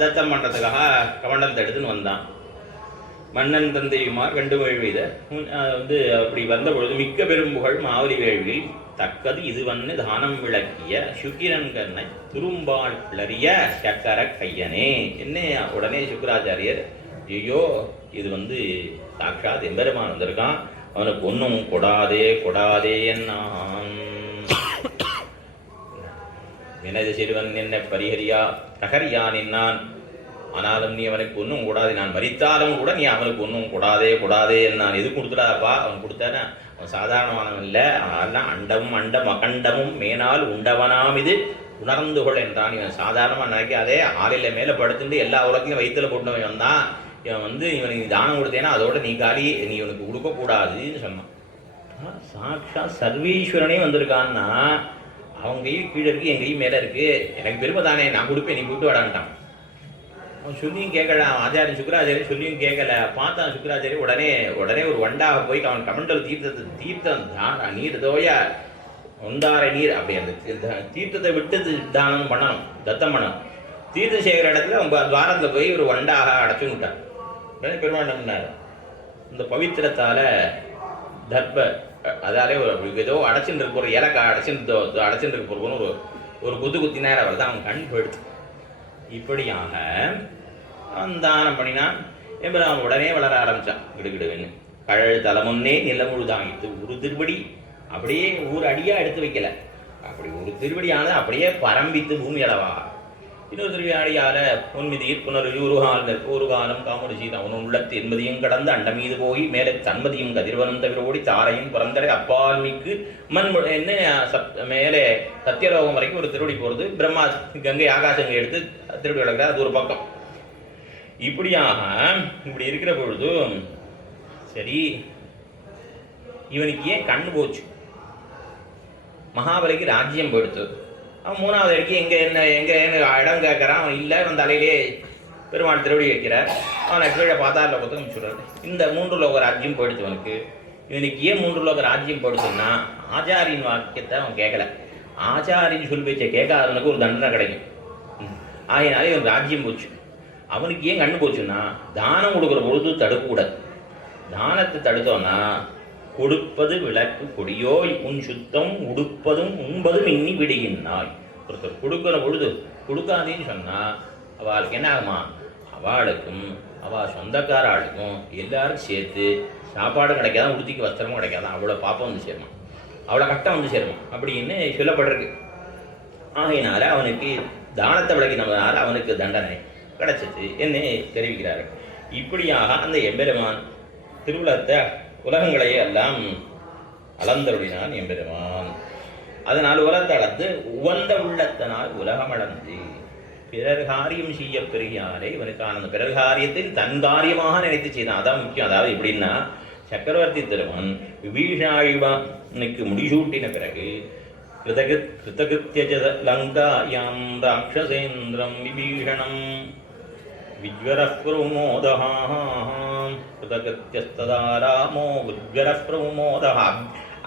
தத்தம் பண்ணுறதுக்காக கமண்டலத்தை எடுத்துன்னு வந்தான். மன்னன் தந்தையுமார் கண்டு வேள்வித அப்படி வந்த பொழுது மிக்க பெரும்புகழ் மாவலி வேள்வியில் தக்கது இது தானம் விளக்கிய சுக்கிரன் கண்ணை துரும்பாள் பிளறிய சக்கர கையனே. என்ன உடனே சுக்கராச்சாரியர் ஐயோ இது சாட்சாத் எம்பெருமான் வந்திருக்கான், அவனுக்கு ஒன்றும் கொடாதே கொடாதே என்னான். எனது சிறுவன் என்ன பரிஹரியா பிரகரியா நின்னான். ஆனாலும் நீ அவனுக்கு ஒன்றும் கூடாது, நான் மரித்தாலும் கூட நீ அவனுக்கு ஒன்றும் கூடாதே கூடாதே நான் எது கொடுத்துடாப்பா. அவன் கொடுத்தானே அவன் சாதாரணமானவன் இல்லை, அதெல்லாம் அண்டமும் அண்டம் அகண்டமும் மேனால் உண்டவனாம் இது உணர்ந்து கொள் என்றான். இவன் சாதாரணமாக நினைக்காதே, ஆளில் மேலே படுத்துட்டு எல்லா உலகத்தையும் வயிற்றுல போட்டவன் தான். இவன் இவனுக்கு தானம் கொடுத்தேன்னா அதோட நீ காலி, நீ இவனுக்கு கொடுக்கக்கூடாதுன்னு சொன்னான். சாட்சா சர்வீஸ்வரனே வந்திருக்கான்னா அவன் கையும் கீழே இருக்குது, என் கையும் மேலே இருக்குது, எனக்கு பெருமை தானே, நான் கொடுப்பேன், நீ கூப்பிட்டு வாடான்ட்டான். அவன் சொல்லியும் கேட்கல, ஆச்சாரியன் சுக்கராச்சாரியன் சொல்லியும் கேட்கல. பார்த்தான் சுக்கராச்சாரியன் உடனே ஒரு வண்டாக போய் அவன் கமண்டல் தீர்த்தம் நீர் தோய ஒந்தாரை நீர் அப்படி அந்த தீர்த்தத்தை விட்டு தானம் பண்ணணும், தத்தம் பண்ணணும். தீர்த்தம் செய்கிற இடத்துல அவங்க துவாரத்தில் போய் ஒரு வண்டாக அடைச்சு விட்டான். பெருமாள் நம்பினார் இந்த பவித்திரத்தால் தர்ப்ப அதாலே ஏதோ அடைச்சிட்டு இருக்க ஒரு இலக்காய் அடைச்சிட்டு இருக்க போகிறோன்னு ஒரு குத்தி நேரம் அவர் தான் அவன் கண் போயிடுச்சு. இப்படியாக அவன் தானம் பண்ணினான். எம்பெருமான் உடனே வளர ஆரம்பித்தான் கிடுகிடுன்னு. கழல் தலைமுன்னே நிலமுழுதாங்கிட்டு ஒரு திருப்படி அப்படியே ஒரு அடியாக எடுத்து வைக்கல, அப்படி ஒரு திருப்படியானது அப்படியே பரம்பித்து பூமி அளவா. இன்னொரு திருவியாடியால பொன்மிதியில் புனருஜி ஒரு காலம் காமுடி சீதா உன் உள்ளத்து என்பதையும் கடந்து அண்ட மீது போய் மேலே தன்மதியும் கதிர்வனம் தவிரோடி தாரையும் பிறந்தரை அப்பால் மிக்கு மண் என்ன மேலே சத்தியலோகம் வரைக்கும் ஒரு திருவடி போகிறது. பிரம்மா கங்கை ஆகாசங்கை எடுத்து திருவடி வளர்க்குற அது ஒரு பக்கம். இப்படி இருக்கிற பொழுது சரி இவனுக்கு ஏன் கண்ணு போச்சு? மகாபலிக்கு ராஜ்யம் போயிடுத்து. அவன் மூணாவது அடிக்கு எங்கே இடம் கேட்குறான். அவன் இல்லை, அவன் தலையிலே பெருமாள் திருவடி வைக்கிறார். அவனை கீழே பாதாள லோகத்துக்கு முடிச்சுடுறாரு. இந்த 3 லோக ராஜ்யம் போயிடுச்சு அவனுக்கு. இவனுக்கு ஏன் 3 லோக ராஜ்யம் போயிடுச்சுன்னா ஆச்சாரியின் வாக்கியத்தை அவன் கேட்கல. ஆச்சாரியின் சொல் பேச்சை கேட்காதவனுக்கு ஒரு தண்டனை கிடைக்கும். ஆகினாலே இவன் ராஜ்யம் போச்சு. அவனுக்கு ஏன் கண்ணு போச்சுன்னா தானம் கொடுக்குற பொழுது தடுக்கக்கூடாது. தானத்தை தடுத்தோன்னா கொடுப்பது விளக்கு கொடியோய் உன் சுத்தம் உடுப்பதும் உண்பதும் இன்னி விடுகின்றாய். ஒருத்தர் கொடுக்குற பொழுது கொடுக்காதேன்னு சொன்னால் அவளுக்கு என்ன ஆகுமா? அவளுக்கும் அவள் சொந்தக்கார ஆளுக்கும் எல்லாருக்கும் சேர்த்து சாப்பாடு கிடைக்காதான், உடுத்திக்கு வஸ்திரமும் கிடைக்காதான், அவ்வளோ பாப்பம் வந்து சேருமா, அவ்வளோ கஷ்டம் வந்து சேருமா அப்படின்னு சொல்லப்பட்டிருக்கு. ஆகையினால அவனுக்கு தானத்தை விளக்கினதுனால அவனுக்கு தண்டனை கிடைச்சிச்சு என்ன தெரிவிக்கிறாரு. இப்படியாக அந்த எம்பெருமான் திருவுலகத்தை உலகங்களையே எல்லாம் அளந்தருளினான் எம்பெருமான். அதனால் உலகத்தை அளந்து உவந்த உள்ளத்தனால் உலகம் அளந்து பிறர் காரியம் செய்ய பெரியாரே இவனுக்கான அந்த பிறர் காரியத்தில் தன் காரியமாக நினைத்து செய்தான். அதான் முக்கியம். அதாவது எப்படின்னா சக்கரவர்த்தி திருமன் விபீஷாழிவனுக்கு முடிசூட்டின பிறகு கிருதகிருத்திய லங்காயாம் ராட்சசேந்திரம் விபீஷணம் விஜ்வரப்ரமோதஹ கிருதகிருத்யஸ்ததா ராமோ விஜ்வரப்ரமோதஹ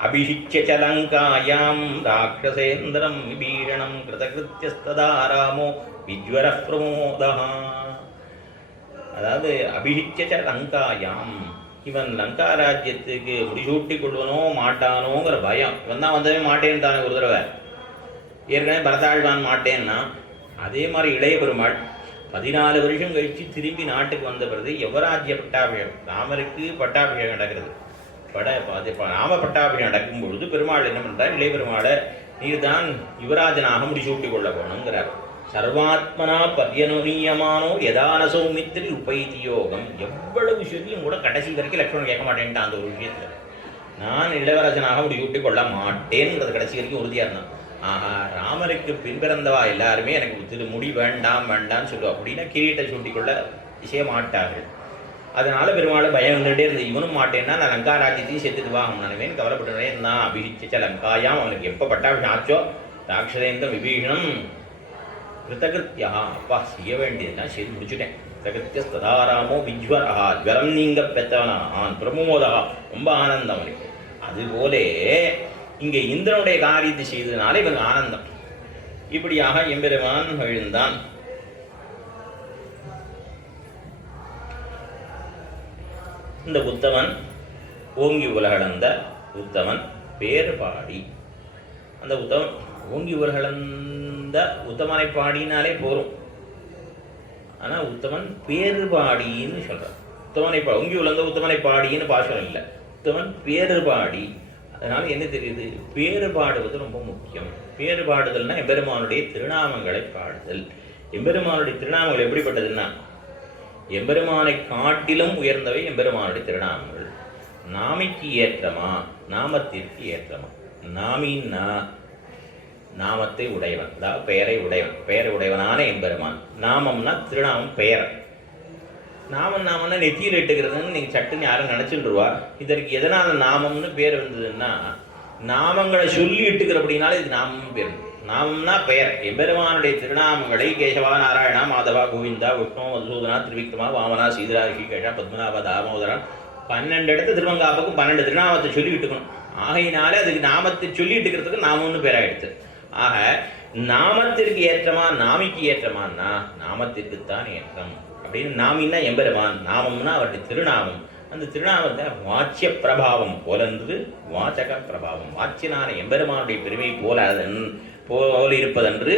அபிஷிச்ய ச லங்காயாம் ராட்சசேந்திரம் விபீஷணம் கிருதகிருத்யஸ்ததா ராமோ விஜ்வரப்ரமோதஹ. அதாவது அபிஷிச்ய ச லங்காயாம், இவன் லங்கா ராஜ்யத்துக்கு முடிசூட்டி கொள்வனோ மாட்டானோங்கிற பயம். இவன் தான் வந்தவே மாட்டேன்னு தானே ஒரு தடவை. ஏற்கனவே பரதாழ்வான் மாட்டேன்னா அதே மாதிரி இளைய பெருமாள் 14 வருஷம் கழித்து திரும்பி நாட்டுக்கு வந்த பிறகு யுவராஜ்ய பட்டாபிஷேகம், ராமருக்கு பட்டாபிஷேகம் நடக்கிறது. ராம பட்டாபிஷேகம் நடக்கும் பொழுது பெருமாள் என்ன பண்ணுறார்? இளைய பெருமாளை நீர் தான் யுவராஜனாக முடிசூட்டி கொள்ள போகணுங்கிறார். சர்வாத்மனா பர்யனுனியமானோ யதான சௌமித்திரி உபைதி யோகம். எவ்வளவு சொல்லியும் கூட கடைசி வரைக்கும் லக்ஷ்மணன் கேட்க மாட்டேன்ட்டான் அந்த ஒரு விஷயத்தில். நான் இளவரசனாக முடிவுட்டி கொள்ள மாட்டேன்ங்கிறது கடைசி வரைக்கும் உறுதியாக இருந்தான். ஆஹா, ராமருக்கு பின்பிறந்தவா எல்லாருமே எனக்கு முடி வேண்டாம் வேண்டாம்னு சொல்லுவா. அப்படின்னா கிரீட்டை சூட்டிக்கொள்ள விஷய மாட்டார்கள். அதனால பெருமாள் பயம் வந்துட்டே இருந்து இவனும் மாட்டேன்னா நான் லங்கா ராஜ்யத்தையும் சேர்த்துட்டு வாங்கணுவேன்னு கவலைப்பட்டுனே இருந்தான். அபிஷிச்ச லங்காயாம், அவனுக்கு எப்போ பட்டாபிஷம் ஆச்சோ ராட்சதேந்திர விபீஷணம் கிருத்தகிருத்தியா, அப்பா செய்ய வேண்டியதுதான் செய்து முடிச்சுட்டேன். கிருத்தகிருத்திய சதாராமோ விஜ்வரா, ஜரம் நீங்க பெற்றவனா ஆன் பிரமோதா, ரொம்ப ஆனந்தம் அவனுக்கு. அதுபோலே இங்கே இந்திரனுடைய காரியத்தை செய்ததுனால இவனுக்கு ஆனந்தம். இப்படியாக எம்பெருமான் எழுந்தான். இந்த உத்தமன் ஓங்கி உலகளந்த உத்தமன் பேர் பாடி, அந்த உத்தமன் ஓங்கி உலகளந்த உத்தமனை பாடினாலே போரும். ஆனால் உத்தமன் பேரு பாடின்னு சொல்கிறான். உத்தமனை ஓங்கி உலர்ந்த உத்தமனை பாடின்னு பாசனம் இல்லை, உத்தமன் பேரு பாடி. அதனால என்ன தெரியுது, பேரு பாடுவது ரொம்ப முக்கியம். பேரு பாடுதல்னா எம்பெருமானுடைய திருநாமங்களை பாடுதல். எம்பெருமானுடைய திருநாமங்கள் எப்படிப்பட்டதுன்னா, எம்பெருமானை காட்டிலும் உயர்ந்தவை எம்பெருமானுடைய திருநாமங்கள். நாமிக்கு ஏற்றமா, நாமத்திற்கு ஏற்றமா. நாமின்னா நாமத்தை உடையவன், அதாவது பெயரை உடையவன், பெயரை உடையவனான எம்பெருமான். நாமம்னா திருநாமம், பெயர். நாமம்னா நெத்தியில் இட்டுக்கிறதுன்னு நீங்கள் சட்டுன்னு யாரும் நினச்சிட்டுருவா. இதற்கு எதனால் நாமம்னு பேர் வந்ததுன்னா, நாமங்களை சொல்லி இட்டுக்கிற அப்படின்னால இது நாமம் பேர். நாமம்னா பெயர். எம்பெருமானுடைய திருநாமங்களை கேசவா, நாராயணா, மாதவா, கோவிந்தா, விஷ்ணு, மதுசூதனா, திரிவிக்ரமா, வாமனா, சீதரா, ரிஷிகேஷா, பத்மநாபா, தாமோதரா, 12 இடத்து திருவங்காப்புக்கும் 12 திருநாமத்தை சொல்லி இட்டுக்கணும். ஆகையினால அதுக்கு நாமத்தை சொல்லி இட்டுக்கிறதுக்கு நாமம்னு பேராயிடுச்சு. ஆக நாமத்திற்கு ஏற்றமா, நாமிக்கு ஏற்றமானா நாமத்திற்குத்தான் ஏற்றம் அப்படின்னு. நாமின்னா எம்பெருமான், நாமம்னா அவருடைய திருநாமம். அந்த திருநாமத்தை வாச்சிய பிரபாவம் போலன்று வாச்சக பிரபாவம், வாச்சியனான எம்பெருமானுடைய பெருமை போல இருப்பதென்று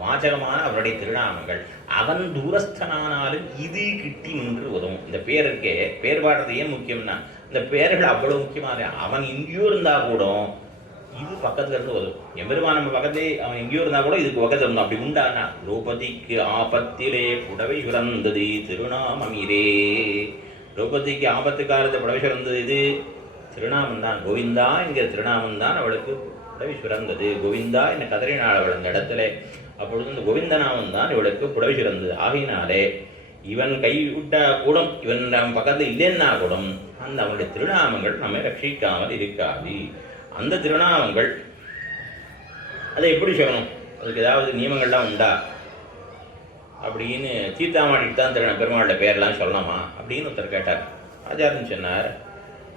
வாச்சகமான அவருடைய திருநாமங்கள். அவன் தூரஸ்தனானாலும் இது கிட்டி நின்று உதவும். இந்த பேருக்கே பேர் பாடுறது ஏன் முக்கியம்னா, இந்த பேர்கள் அவ்வளவு முக்கியமாக. அவன் எங்கேயோ இருந்தா கூட இது பக்கத்துல இருந்து உதவும். எம்பெருமான் நம்ம பக்கத்திலே அவன் எங்கேயோ இருந்தா கூட இதுக்கு பக்கத்துல இருந்தோம். அப்படி உண்டானா திரௌபதிக்கு ஆபத்திலே புடவை சுரந்தது திருநாமமிரே. திரௌபதிக்கு ஆபத்து காலத்தை புடவை சுரந்தது இது திருநாமம் தான். கோவிந்தா என்கிற திருநாமம் தான் அவளுக்கு புடவை சுரந்தது. கோவிந்தா என்ன கதறினாள் அவள் அந்த இடத்துல. அப்பொழுது இந்த கோவிந்தநாமம் தான் இவளுக்கு புடவை சுரந்தது. ஆகினாலே இவன் கைவிட்ட கூடம், இவன் நம்ம பக்கத்தில் இல்லைன்னா கூட அந்த அவனுடைய திருநாமங்கள் நம்மை ரட்சிக்காமல் இருக்காது. அந்த திருநாமங்கள் அதை எப்படி சொல்லணும், அதுக்கு ஏதாவது நியமங்கள்லாம் உண்டா அப்படின்னு தீர்த்தாமாடிட்டு தான் பெருமாளோட பேரெல்லாம் சொல்லலாமா அப்படின்னு ஒருத்தர் கேட்டார். ஆச்சாரன் சொன்னார்,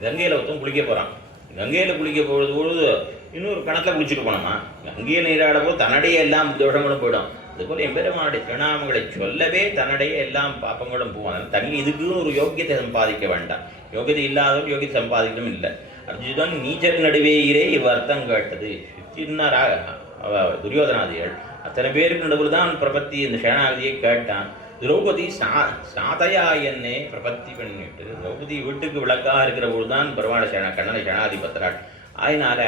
கங்கையில் ஒருத்தன் குளிக்க போகிறான். கங்கையில் குளிக்க பொழுது இன்னொரு கணக்கில் குளிச்சுட்டு போனோமா, கங்கையில் நீராடப்போ தன்னுடைய எல்லாம் தோஷங்களும் போயிடும். அதுபோல் எம்பெருமானுடைய திருநாமங்களை சொல்லவே தன்னுடைய எல்லாம் பாப்பங்களும் போவாங்க. தனி இதுக்குன்னு ஒரு யோக்கியத்தை சம்பாதிக்க வேண்டாம். யோகியத்தை இல்லாதவன் யோகியத்தை சம்பாதிக்கணும் இல்லை. அர்ஜுனன் நீச்சல் நடுவேயிரே இவ்வர்த்தம் கேட்டது. சின்ன துரியோதனாதிகள் அத்தனை பேருக்கு நடுவில் தான் பிரபத்தி இந்த சேனாதியை கேட்டான். திரௌபதி சாதையா என்னே பிரபத்தி பண்ணிட்டு திரௌபதி வீட்டுக்கு விளக்காக இருக்கிற போது தான் பெருமாளை கண்ணனை சேனாதிபத்திராள். அதனால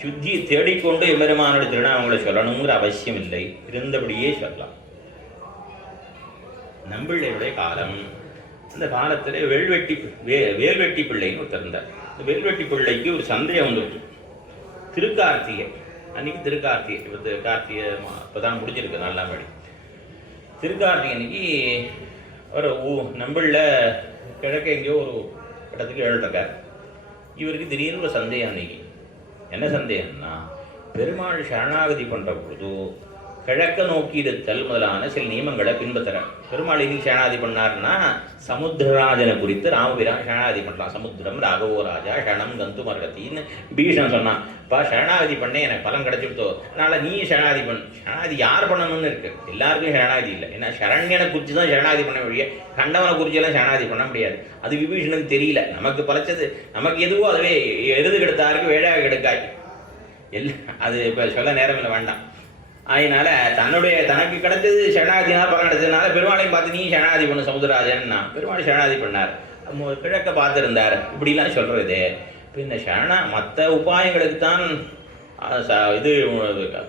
சுத்தியை தேடிக்கொண்டு எம்பெருமானுடைய திருநாமங்களை சொல்லணுங்கிற அவசியம் இல்லை, இருந்தபடியே சொல்லலாம். நம்பிள்ளையுடைய காலம், அந்த காலத்தில் வேல்வெட்டி பிள்ளைன்னு ஒருத்தர் இருந்தார். இந்த வேல்வெட்டி பிள்ளைக்கு ஒரு சந்தேகம் வந்துட்டு, திருக்கார்த்திகை அன்னைக்கு திருக்கார்த்திகை, கார்த்திகை இப்போதான் முடிஞ்சிருக்கு நல்லா படி. திருக்கார்த்திகை அன்னைக்கு அவர் நம்பிள்ள கிழக்க எங்கேயோ ஒரு இடத்துக்கு எழுதிருக்கார். இவருக்கு திடீர்னு ஒரு சந்தேகம். அன்னைக்கு என்ன சந்தேகம்னா, பெருமாள் சரணாகதி பண்ணுற பொழுது கிழக்க நோக்கி இருத்தல் முதலான சில நியமங்களை பின்பற்றுற. பெருமாள் இன்னைக்கு சரணாகதி பண்ணார்னா சமுத்திரராஜனை குறித்து ராமபிரான் சரணாகதி பண்ணலாம். சமுத்திரம் ராகவோ ராஜா ஷணம் கந்து மர்கத்தின்னு பீஷன் சொன்னான். இப்போ சரணாகதி பண்ண எனக்கு பலன் கிடைச்சிருத்தோ, அதனால் நீ சரணாகதி பண்ணு. சரணாகதி யார் பண்ணணும்னு இருக்கு, எல்லாருக்கும் சரணாகதி இல்லை. ஏன்னா சரண்யனை குறித்து தான் சரணாகதி பண்ண முடிய, கண்டவனை குறிச்செல்லாம் சரணாகதி பண்ண முடியாது. அது விபீஷனுக்கு தெரியல. நமக்கு பழைச்சது நமக்கு எதுவோ அதுவே எருது கெடுத்தாருக்கு வேழாக கெடுக்காய் அது இப்போ சொல்ல நேரம் இல்லை, வேண்டாம். அதனால தனக்கு கிடைச்சது சரணாகதினால பலன் கிடைச்சதுனால பெருமாளையும் பார்த்து நீ சரணாகதி பண்ணு சமுதிரராஜன்னா பெருமாள் சரணாகதி பண்ணார். கிழக்க பார்த்துருந்தார். இப்படிலாம் சொல்கிறது. பின்ன மற்ற உபாயங்களுக்கு தான் இது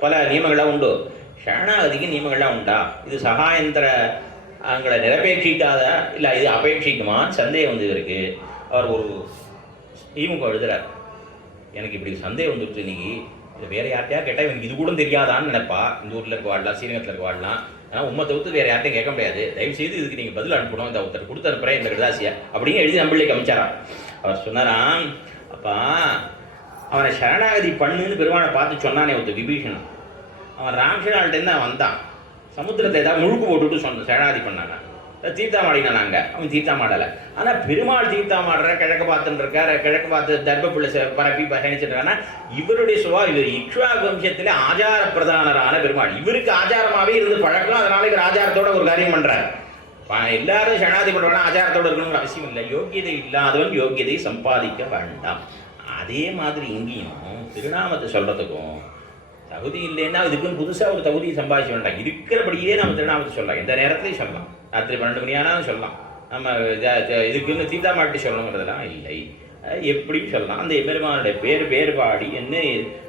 பல நியமங்களாக உண்டு, சரணாகதிக்கு நியமங்கள்லாம் உண்டா? இது சகாயந்திர அங்களை நிரபேட்சிக்காத இல்லை இது அபேட்சிக்குமான்னு சந்தேகம் வந்து இருக்கு. அவர் ஒரு திமுக எழுதுகிறார். எனக்கு இப்படி சந்தேகம் வந்துருச்சு இன்னைக்கு, இல்லை வேறு யார்ட்டையா கேட்டால் எனக்கு இது கூட தெரியாதான்னு நினைப்பா. இந்த ஊரில் இருக்க வாழலாம், ஸ்ரீரங்கத்தில் இருக்க வாழலாம், ஆனால் உண்மை தவிர்த்து வேறு யார்ட்டையும் கேட்க முடியாது. தயவுசெய்து இதுக்கு நீங்கள் பதில் அனுப்பணும், இந்த ஒருத்தர் கொடுத்து அனுப்புகிறேன் இந்த கடாசியை அப்படின்னு எழுதி நம்மளுக்கு அமைச்சாராம். அவர் சொன்னாராம், அப்பா அவனை சரணாகதி பண்ணுன்னு பெருமானை பார்த்து சொன்னானே ஒருத்தர் விபீஷணன், அவன் ராம்சனால்ட்டேருந்து அவன் வந்தான், சமுத்திரத்தை ஏதாவது முழுக்கு போட்டுவிட்டு சொன்ன சரணாகதி பண்ணானா, தீர்த்தாமாடினா நாங்கள், அவன் தீர்த்தாமாடலை. ஆனால் பெருமாள் தீர்த்தாமாடுற கிழக்கு பார்த்துட்டு இருக்கார், கிழக்கு பார்த்து தர்ப்பப்புள்ள பரப்பி பயணிச்சுட்டு இருக்காங்கன்னா இவருடைய இவர் இக்ஷ்வாகு வம்சத்தில் ஆச்சார பிரதானரான பெருமாள், இவருக்கு ஆச்சாரமாகவே இருந்து பழக்கம், அதனால இவர் ஆச்சாரத்தோட ஒரு காரியம் பண்ணுறார். எல்லாரும் சரணாதி பண்ணுவானா ஆச்சாரத்தோடு இருக்கணுங்கிற அவசியம் இல்லை. யோக்கியதை இல்லாதவன் யோக்கியதை சம்பாதிக்க வேண்டாம். அதே மாதிரி இங்கேயும் திருநாமத்தை சொல்கிறதுக்கும் தகுதி இல்லைன்னா இதுக்குன்னு புதுசாக ஒரு தகுதியை சம்பாதிக்க வேண்டாம். இருக்கிறபடியே நம்ம திருநாமத்தை சொல்லலாம், எந்த நேரத்துலையும் சொல்லலாம், ராத்திரி 12 மணி ஆனாலும் சொல்லலாம். நம்ம இதுக்குன்னு தீர்த்தாமாட்டி சொல்லணுங்கிறதெல்லாம் இல்லை, எப்படியும் சொல்லலாம். அந்த பெருமானுடைய பேர்பாடி என்ன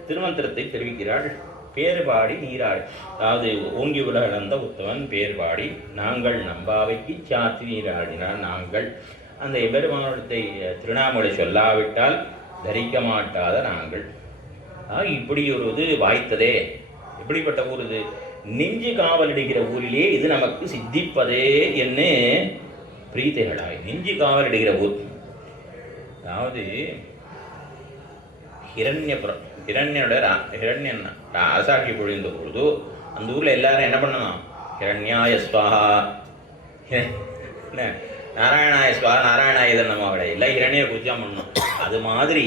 திருமந்திரத்தை தெரிவிக்கிறாள். பேர்பாடி நீராள், அதாவது ஓங்கி உலகளந்த உத்தவன் பேர்பாடி நாங்கள் நம்பாவைக்கு சாத்தி நீராடினான். நாங்கள் அந்த எபெருமானத்தை திருநாமலை சொல்லாவிட்டால் தரிக்க மாட்டாத நாங்கள். இப்படி ஒரு இது வாய்த்ததே. எப்படிப்பட்ட ஊர் இது? நெஞ்சு காவலிடுகிற ஊரிலே இது நமக்கு சித்திப்பதே என்ன பிரீத்தைகளாய். நெஞ்சு காவலிடுகிற ஊர், அதாவது ஹிரண்யன் அரசாட்சி பொழிந்த பொழுது அந்த ஊரில் எல்லாரும் என்ன பண்ணணும்? ஹிரண்யாய ஸ்வாஹா, நாராயணாய ஸ்வாஹா, நாராயணாய நம்ம அவட இல்லை ஹிரண்ய பூஜா பண்ணணும். அது மாதிரி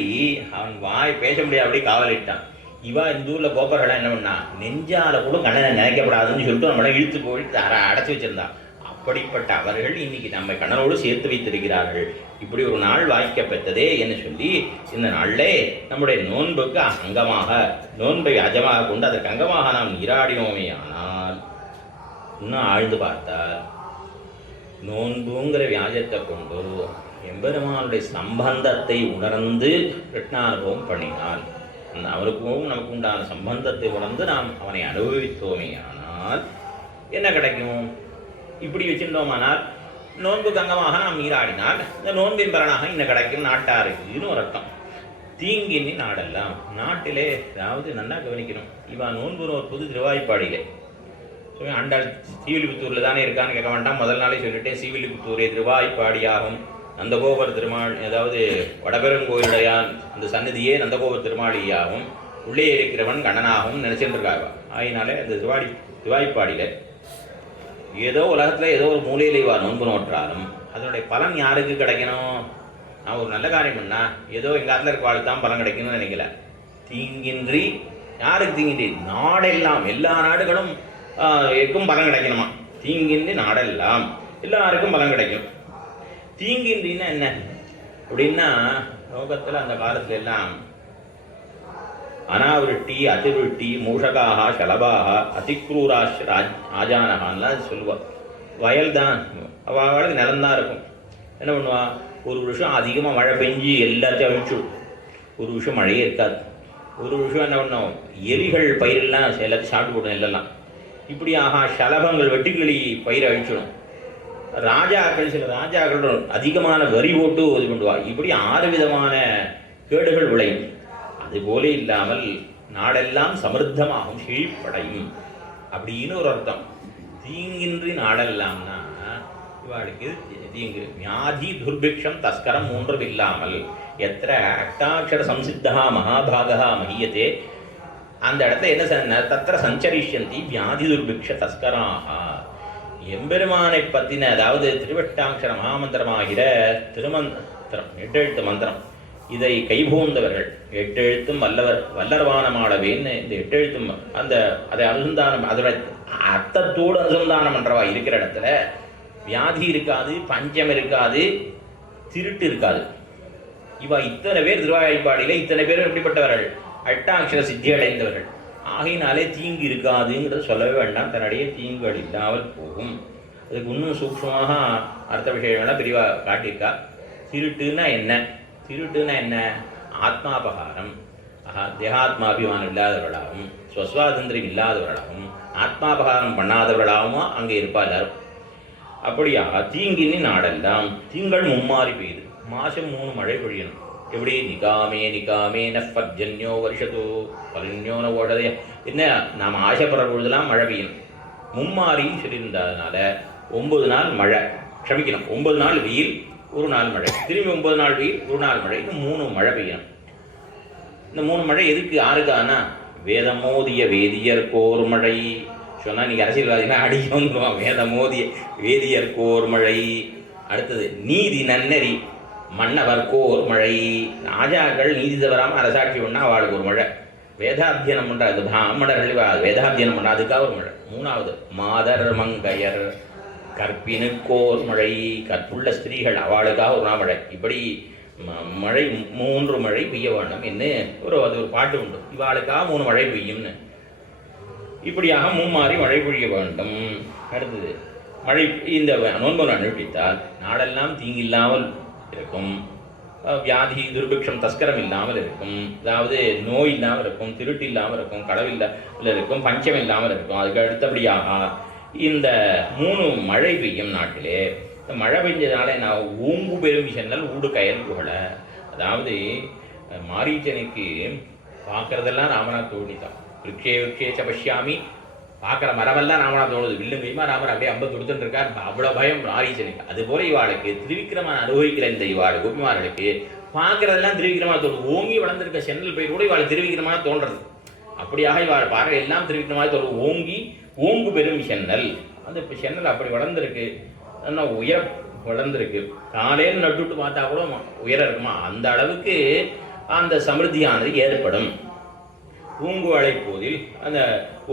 அவன் வாய் பேச முடியாது, அப்படி காவலிட்டான். இவா இந்த ஊரில் கோபர்களாக என்ன பண்ணா, நெஞ்சால கூட கண்ணனை நினைக்கப்படாதுன்னு சொல்லிட்டு நம்மளை இழுத்து போயிட்டு அடைச்சி வச்சிருந்தான். அப்படிப்பட்ட அவர்கள் இன்னைக்கு நம்ம கண்ணனோடு சேர்த்து வைத்திருக்கிறார்கள். இப்படி ஒரு நாள் வாய்க்க பெற்றதே என்று சொல்லி இந்த நாளிலே நம்முடைய நோன்புக்கு அங்கமாக, நோன்பை அஜமாக கொண்டு அதற்கு அங்கமாக நாம் நீராடினோமே. ஆனால் இன்னும் ஆழ்ந்து பார்த்தால் நோன்புங்கிற வியாஜத்தை கொண்டு எம்பெருமானுடைய சம்பந்தத்தை உணர்ந்து கிருஷ்ணானுபவம் பண்ணினான். அந்த அவருக்கும் நமக்கு உண்டான சம்பந்தத்தை உணர்ந்து நாம் அவனை அனுபவித்தோமே ஆனால் என்ன கிடைக்கும்? இப்படி வச்சிருந்தோமானால் நோன்புக்கு அங்கமாக நாம் நீராடினால் இந்த நோன்பின் பலனாக இன்னும் கிடைக்கும் நாட்டாருக்குன்னு ஒரு அர்த்தம். தீங்கினி நாடெல்லாம் நாட்டிலே, அதாவது நல்லா கவனிக்கணும். இவா நோன்பு ஒரு புது திருவாய்ப்பாடியிலே ஆண்டாள் ஸ்ரீவில்லிபுத்தூரில் தானே இருக்கான்னு கேட்க வேண்டாம், முதல் நாளே சொல்லிட்டேன். ஸ்ரீவில்லிபுத்தூரே திருவாய்ப்பாடியாகும் நந்தகோபர் திருமால், அதாவது வடபெருங்கோயிலுடையான் அந்த சன்னதியே நந்தகோபர் திருமாளியாகவும் உள்ளே இருக்கிறவன் கண்ணனாகவும் நினைச்சிருக்காங்க. ஆகினாலே அந்த திருவாய்ப்பாடியில் ஏதோ உலகத்தில் ஏதோ ஒரு மூலையில் இவா நோன்பு நோற்றாலும் அதனுடைய பலன் யாருக்கு கிடைக்கணும்? நான் ஒரு நல்ல காரியம் பண்ணால் ஏதோ எங்கள் ஆத்தில் இருக்க வாழ் தான் பலன் கிடைக்கணும்னு நினைக்கல. தீங்கின்றி, யாருக்கு தீங்கின்றி? நாடெல்லாம், எல்லா நாடுகளும் இருக்கும் பலன் கிடைக்கணுமா? தீங்கின்றி நாடெல்லாம் எல்லாருக்கும் பலன் கிடைக்கும். தீங்கின்றின்னா என்ன அப்படின்னா, லோகத்தில் அந்த காலத்துல எல்லாம் அனாவிருட்டி, அதிருட்டி, மூஷகாக, சலபாக, அதிக்ரூராஷ் ஆஜானகான்லாம் சொல்லுவாள். வயல் தான், அவளுக்கு நிலந்தான் இருக்கும். என்ன பண்ணுவாள்? ஒரு வருஷம் அதிகமாக மழை பெஞ்சு எல்லாத்தையும் அழிச்சுடும், ஒரு வருஷம் மழையே இருக்காது. ஒரு வருஷம் என்ன பண்ணோம், எலிகள் பயிரெல்லாம் எல்லாத்தையும் சாப்பிட்டு போடும் நெல்லெல்லாம். இப்படியாக சலபங்கள் வெட்டுக்கிளி பயிரை அழிச்சிடும். ராஜாக்கள், சில ராஜாக்கள் அதிகமான வரி போட்டு இது பண்ணுவாள். இப்படி 6 விதமான கேடுகள் விளையும். அதுபோல இல்லாமல் நாடெல்லாம் சமிருத்தமாகும், செழிப்படையும் அப்படின்னு ஒரு அர்த்தம். தீங்கின்றி நாடெல்லாம்னா இவாளுக்கு தீங்கு, வியாதி, துர்பிக்ஷம், தஸ்கரம் 3 இல்லாமல் எத்திர அஷ்டாட்சர சம்சித்தா மகாபாகா மகியத்தே, அந்த இடத்துல என்ன சொன்ன, தத்திர சஞ்சரிஷ்யந்தி வியாதி துர்பிக்ஷ தஸ்கராக. எம்பெருமானை பற்றின, அதாவது திருவட்டாட்சர மகாமந்திரமாகிற திருமந்திரம், 8 எழுத்து மந்திரம், இதை கைபூந்தவர்கள், 8 எழுத்தும் வல்லர்வானமாளவேன்னு இந்த 8 எழுத்தும் அந்த அதை அனுசந்தானம், அதோட அர்த்தத்தோடு அனுசந்தானம் பண்ணுறவா இருக்கிற இடத்துல வியாதி இருக்காது, பஞ்சம் இருக்காது, திருட்டு இருக்காது. இவா இத்தனை பேர் திருவாய்ப்பாடியில் இத்தனை பேரும் எப்படிப்பட்டவர்கள்? அட்டாட்சர சித்தி அடைந்தவர்கள். ஆகையினாலே தீங்கு இருக்காதுங்கிறத சொல்லவே வேண்டாம், தன்னுடைய தீங்குகள் இல்லாமல் போகும். அதுக்கு இன்னும் சூக்ஷ்மமாக அர்த்த விஷயங்கள்லாம் பிரிவாக காட்டியிருக்கா. திருட்டுன்னா என்ன? திருட்டுன்னா என்ன? ஆத்மாபகாரம். தேகாத்மாபிமானம் இல்லாதவர்களாகவும் ஸ்வஸ்வாதந்திரம் இல்லாதவர்களாகவும் ஆத்மாபகாரம் பண்ணாதவர்களாகவும் அங்கே இருப்பா எல்லாரும். அப்படியா? தீங்கின்னு நாடெல்லாம், திங்கள் மும்மாறி பெய்யுது, மாதம் 3 மழை பொழியணும். எப்படி நிகாமே நிகாமே நற்பர்ஜன்யோ வருஷத்தோ பரிஞ்சோன ஓடதே என்ன நாம் ஆசைப்படுற பொழுதெல்லாம் மழை பெய்யும். மும்மாரின்னு சொல்லியிருந்ததுனால 9 நாள் மழை, க்ஷமிக்கணும் 9 நாள் வெயில், 1 நாள் மழை, திரும்பி 9 நாள் வெயில், 1 நாள் மழை, இன்னும் 3 மழை பெய்யணும். இந்த 3 மழை எதுக்கு யாருக்கானா வேதமோதிய வேதியர்கோர் மழை சொன்னால் நீங்கள் அரசியல்வாதினா அடிக்க வந்துடுவான். வேதமோதிய வேதியர்கோர் மழை. அடுத்தது நீதி நன்னெறி மன்னவர்கோர் மழை. ராஜாக்கள் நீதி தவறாமல் அரசாட்சி பண்ணால் அவளுக்கு ஒரு மழை. வேதாத்தியனம் பண்ணுற அது பிராமணர்கள் வேதாத்தியனம் பண்ண அதுக்காக ஒரு மழை. 3வது மாதர் மங்கையர் கற்பினுக்கோர் மழை. கற்புள்ள ஸ்திரீகள் அவளுக்காக ஒரு நாள் மழை. இப்படி மழை 3 மழை பெய்ய வேண்டும் என்று அது ஒரு பாட்டு உண்டு. இவாளுக்காக 3 மழை பெய்யும்னு. இப்படியாக மும்மாறி மழை பொழிய வேண்டும். அடுத்தது மழை இந்த நோன்பு அனுப்பித்தால் நாடெல்லாம் தீங்கில்லாமல் இருக்கும், வியாதி துர்பிக்ஷம் தஸ்கரம் இல்லாமல் இருக்கும், அதாவது நோய் இல்லாமல் இருக்கும், திருட்டு இல்லாமல் இருக்கும், களவில்லாமல் இருக்கும், பஞ்சம் இல்லாமல் இருக்கும். அதுக்கு அடுத்தபடியாக இந்த 3 மழை பெய்யும் நாட்டிலே இந்த மழை பெஞ்சதுனால நான் ஊங்கு பெரும் சென்னல் ஊடு கயல் புகழ. அதாவது மாரீச்சனுக்கு பார்க்கறதெல்லாம் ராமநாத் தோணித்தான். விருட்சே விருட்சே பஷ்யாமி பார்க்குற மரமெல்லாம் ராமநாத் தோணுது. வில்லும் கைமா ராமர் அப்படியே 50 கொடுத்துட்டு இருக்கார். அவ்வளோ பயம் மாரீச்சனுக்கு. அதுபோல இவாளுக்கு திருவிக்கிரமன் அனுபவிக்கிற இந்த இவாள் கோபிமார்களுக்கு பார்க்கறதெல்லாம் திருவிக்கிரமாக தோணுது. ஓங்கி வளர்ந்துருக்க சென்னல் பயிர் கூட இவாள் திருவிக்கிரமாக தோன்றது. அப்படியாக இவாள் பார்க்க எல்லாம் திருவிக்கிரமாக தோணும். ஓங்கி ஓங்கு பெரும் சென்னல். அந்த சென்னல் அப்படி வளர்ந்துருக்கு, உயர வளர்ந்துருக்கு. காலையில் நட்டுட்டு பார்த்தா கூட உயர இருக்குமா, அந்த அளவுக்கு அந்த சமிருத்தியானது ஏற்படும். ஊங்கு அழைப்போதில் அந்த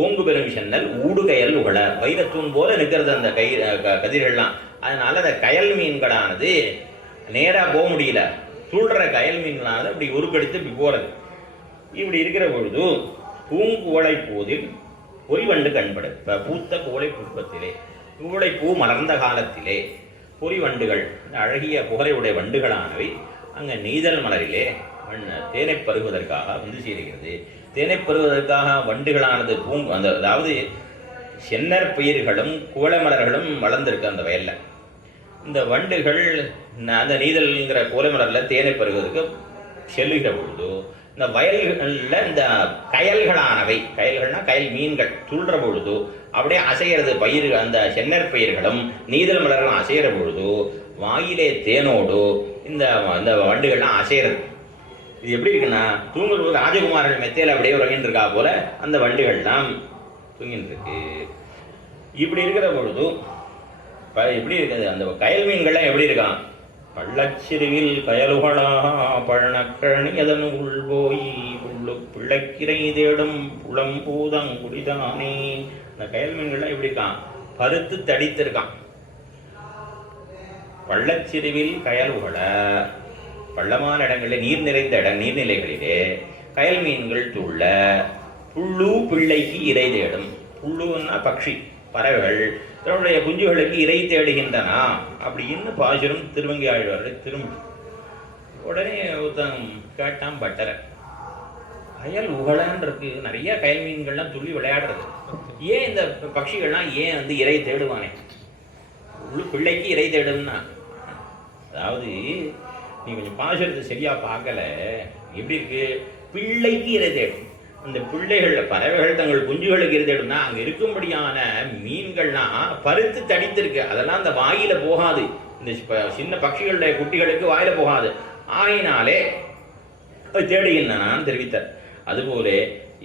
ஓங்கு பெரும் சென்னல் ஊடுகயல் உகழ. வைரத்தூண் போல நிற்கிறது அந்த கதிர்கள்லாம். அதனால அந்த கயல் மீன்களானது நேராக போக முடியல. சூழ்ற கயல் மீன்களானது அப்படி உருக்கெடுத்து இப்படி போகிறது. இப்படி இருக்கிற பொழுது பூங்கு உழைப்போதில் பொறிவண்டு கண்படு. பூத்த கோழை புஷ்பத்திலே கூளைப்பூ மலர்ந்த காலத்திலே பொறிவண்டுகள் அழகிய புகழையுடைய வண்டுகளானவை அங்கே நெய்தல் மலரிலே தேனை பருகுவதற்காக வந்து சேருகிறது. தேனை பருகுவதற்காக வண்டுகளானது அந்த அதாவது சென்னர் பயிர்களும் குவளை மலர்களும் வளர்ந்துருக்கு அந்த வயலில். இந்த வண்டுகள் அந்த நெய்தல்ங்கிற கோலை மலரில் தேனை பருகுவதற்கு செல்லுகிற பொழுது இந்த வயல்களில் இந்த கயல்களானவை, கயல்கள்னா கயல் மீன்கள் துள்ளுற பொழுது அப்படியே அசைகிறது. பயிர்கள் அந்த சென்னர் பயிர்களும் நீதல் மலர்களும் அசைகிற பொழுது வாயிலே தேனோடு இந்த இந்த வண்டுகள்லாம் அசைகிறது. இது எப்படி இருக்குன்னா தூங்குறது ராஜகுமாரர்கள் மெத்தையில் அப்படியே உறங்கின்னு இருக்கா போல அந்த வண்டுகள்லாம் தூங்கின்னு இருக்கு. இப்படி இருக்கிற பொழுது எப்படி இருக்குது அந்த கயல் மீன்கள்லாம் எப்படி இருக்கான்? பள்ளச்சிறுவில் கயலுகளா பழனக்கழனி அதன் உள் போய் உள்ளு பிள்ளைக்கிரை தேடும் புலம்பூதங்குடிதானே. அந்த கயல் மீன்கள்லாம் எப்படி இருக்கான்? பருத்து தடித்திருக்கான். பள்ளச்சிறுவில் கயலுகள பள்ளமான இடங்களில் நீர் நிறைந்த நீர்நிலைகளிலே கயல் மீன்கள் துள்ள புள்ளு பிள்ளைக்கு இறை தேடும். புள்ளுன்னா பக்ஷி பறவைகள் தன்னுடைய குஞ்சுகளுக்கு இறை தேடுகின்றனா அப்படின்னு பாசுரம் திருவங்கி ஆழ்வார்கள் திரும்ப. உடனே ஒருத்தன் கேட்டான் பட்டரை, கயல் உகழன்றிருக்கு, நிறைய கயல் மீன்கள்லாம் துள்ளி விளையாடுறது, ஏன் இந்த பட்சிகள்லாம் ஏன் வந்து இறை தேடுவானே? பிள்ளைக்கு இறை தேடும்னா, அதாவது நீ கொஞ்சம் பாசுரத்தை சரியா பார்க்கல. எப்படி இருக்கு? பிள்ளைக்கு இறை தேடும். அந்த பிள்ளைகள் பறவைகள் தங்கள் குஞ்சுகளுக்கு இறை தேடும்னா அங்கே இருக்கும்படியான மீன்கள்லாம் பருத்து தடித்திருக்கு. அதெல்லாம் அந்த வாயில போகாது. இந்த சின்ன பட்சிகளுடைய குட்டிகளுக்கு வாயில போகாது. ஆயினாலே அது தேடுகின்றனான்னு தெரிவித்தார். அதுபோல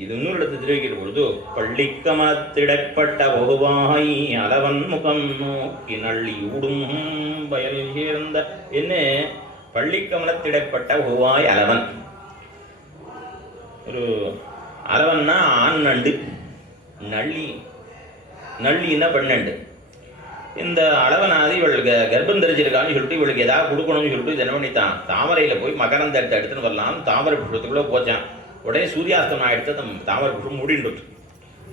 இது இன்னொரு இடத்து தெரிவிக்கிற பொழுது பள்ளிக்கமத்திடப்பட்ட ஒருவாய் அளவன் முகம் நோக்கி நள்ளி ஊடும் வயல் சேர்ந்த என்ன பள்ளிக்கமலத்திடப்பட்ட ஒருவாய் அளவன். ஒரு அளவன்னா ஆண் நண்டு, நள்ளின்னா பெண்ணண்டு. இந்த அளவனாது இவள் கர்ப்பம் தெரிஞ்சிருக்கான்னு சொல்லிட்டு இவளுக்கு ஏதாவது கொடுக்கணும்னு சொல்லிட்டு இது என்ன பண்ணித்தான், தாமரையில் போய் மகரந்த எடுத்துன்னு வரலாம். தாமரை புஷ்பத்துக்குள்ளே போச்சான். உடனே சூரியாஸ்தமனம் ஆகிடுத்து. அந்த தாமரை புஷ்பம் மூடிட்டு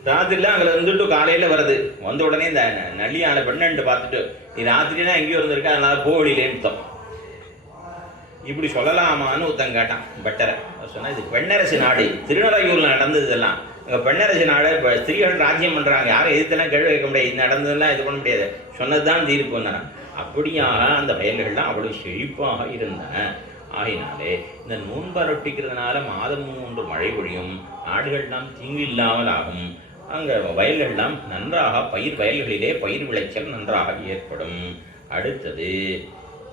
ராத்திரியில் அங்கே இருந்துட்டு காலையில் வருது. வந்த உடனே இந்த நள்ளியான பெண்ணண்டு பார்த்துட்டு நீ ராத்திரினா எங்கேயோ இருந்திருக்கா, அதனால போவழியிலேன்னுத்தோம். இப்படி சொல்லலாமான்னு ஒருத்தன் கேட்டான் பட்டரை. சொன்னால் இது பெண்ணரசு நாடு, திருநறையூரில் நடந்தது இதெல்லாம். அங்கே பெண்ணரசு நாடு, இப்போ ஸ்திரீகள் ராஜ்யம் பண்ணுறாங்க, யாரும் எதிர்த்தெல்லாம் கேள்வி வைக்க முடியாது. இது நடந்ததெல்லாம் இது பண்ண முடியாது, சொன்னது தான் தீர்ப்புன்னா. அப்படியாக அந்த வயல்கள்லாம் அவ்வளோ செழிப்பாக இருந்தன. ஆகினாலே இந்த நோன்பரொட்டிக்கிறதுனால மாதம் 3 மழை பொழியும், ஆடுகள்லாம் தீங்கு இல்லாமல் ஆகும், அங்கே வயல்கள்லாம் நன்றாக வயல்களிலே பயிர் விளைச்சல் நன்றாக ஏற்படும். அடுத்தது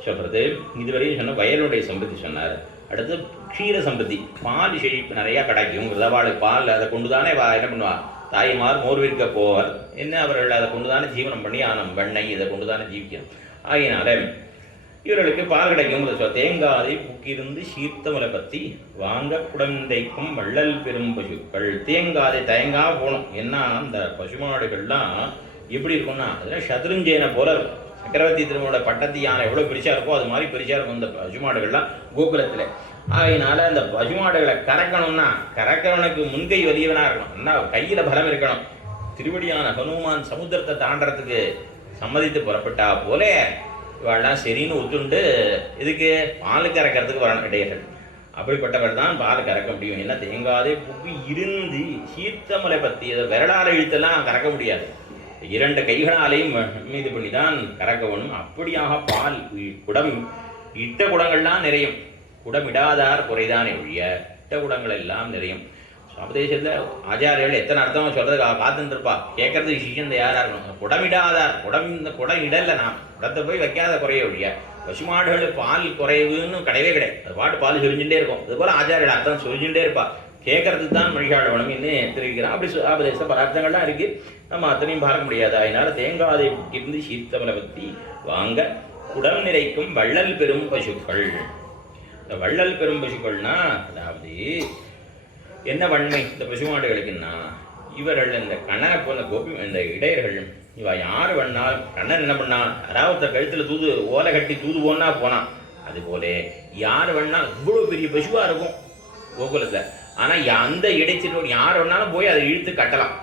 சொல்கிறது, இதுவரையும் சொன்ன வயலுடைய சம்பத்தி சொன்னார். அடுத்து க்ஷீர சம்பத்தி, பால் செழிப்பு நிறையா கிடைக்கும். விதவாளுக்கு பால் அதை கொண்டு தானே என்ன பண்ணுவா, தாய்மார் மோர் விற்க போவார், என்ன அவர்கள் அதை கொண்டு தானே ஜீவனம் பண்ணி ஆனம் வெண்ணெய் இதை கொண்டு தானே ஜீவிக்கணும். ஆகினால இவர்களுக்கு பால் கிடைக்கும். தேங்காதை புக்கிருந்து சீர்த்தமலை பற்றி வாங்க குடந்தைக்கும் வள்ளல் பெரும் பசுக்கள். தேங்காதை தயங்கா போகணும். ஏன்னா அந்த பசுமாடுகள்லாம் எப்படி இருக்கும்னா, அதெல்லாம் சதுருஞ்சேனை போல இருக்கும். சக்கரவர்த்தி திருமணோட பட்டத்து யானை எவ்வளோ பெருசாக இருக்கோ அது மாதிரி பெருசாக இருக்கும் இந்த பசுமாடுகள்லாம் கோகுலத்தில். ஆகையினால அந்த பசுமாடுகளை கறக்கணும்னா கறக்கிறவனுக்கு முன்கை வலியவனாக இருக்கணும், என்ன கையில் பலம் இருக்கணும். திருவடியான ஹனுமான் சமுத்திரத்தை தாண்டறதுக்கு சம்மதித்து புறப்பட்டா போல இவாள்லாம் சரின்னு ஒத்துண்டு இதுக்கு பால் கறக்கிறதுக்கு வரணும் இடையர்கள். அப்படிப்பட்டவர் தான் பால் கறக்க முடியும். என்ன தேங்காதே புக்கு இருந்து சீர்த்தமலை பற்றி அதை விரலால் இழுத்தெல்லாம் கறக்க முடியாது, 2 கைகளாலையும் மீது பண்ணி தான் கறக்க வேணும். அப்படியாக பால் குடம் இட்ட குடங்கள்லாம் நிறையும், குடம் இடாதார் குறைதானே ஒழிய இட்ட குடங்கள் எல்லாம் நிறையும். உபதேசத்தில் ஆச்சாரியர்கள் எத்தனை அர்த்தம் சொல்கிறதுக்கு காத்துட்டு இருப்பா, கேட்கறதுக்கு சிஷியன் யாராக இருக்கணும். குடமிடாதார், இந்த குடம் இடலை, நாம் குடத்தை போய் வைக்காத குறைய ஒழிய பசுமாடுகள் பால் குறைவுன்னு கிடையவே கிடையாது, அது பாட்டு பால் சொரிஞ்சுட்டே இருக்கும். அதுபோல் ஆச்சாரியர்கள் அர்த்தம் சொரிஞ்சுட்டே இருப்பா, கேட்கறதுக்கு தான் மொழிகால வேணும் என்ன தெரிவிக்கிறான். அப்படி உபதேச பதார்த்தங்கள்லாம் இருக்குது, நம்ம அத்தனையும் பார்க்க முடியாது. அதனால தேங்காதை இருந்து சீர்த்தமலை பற்றி வாங்க குடம் நிறைக்கும் வள்ளல் பெரும் பசுக்கள். இந்த வள்ளல் பெரும் பசுக்கள்னா அதாவது என்ன வன்மை இந்த பசுமாடுகளுக்குன்னா, இவர்கள் இந்த கண்ணனை போன கோபி இந்த இடையர்கள் இவ யார் வேணால் கண்ணன் என்ன பண்ணான், அதாவது கழுத்தில் தூது ஓலை கட்டி தூது போனா போனான். அதுபோல யார் வேணால் இவ்வளோ பெரிய பசுவாக இருக்கும் கோகுலத்தில், ஆனால் அந்த இடைச்சிட்டு யார் வேணாலும் போய் அதை இழுத்து கட்டலாம்.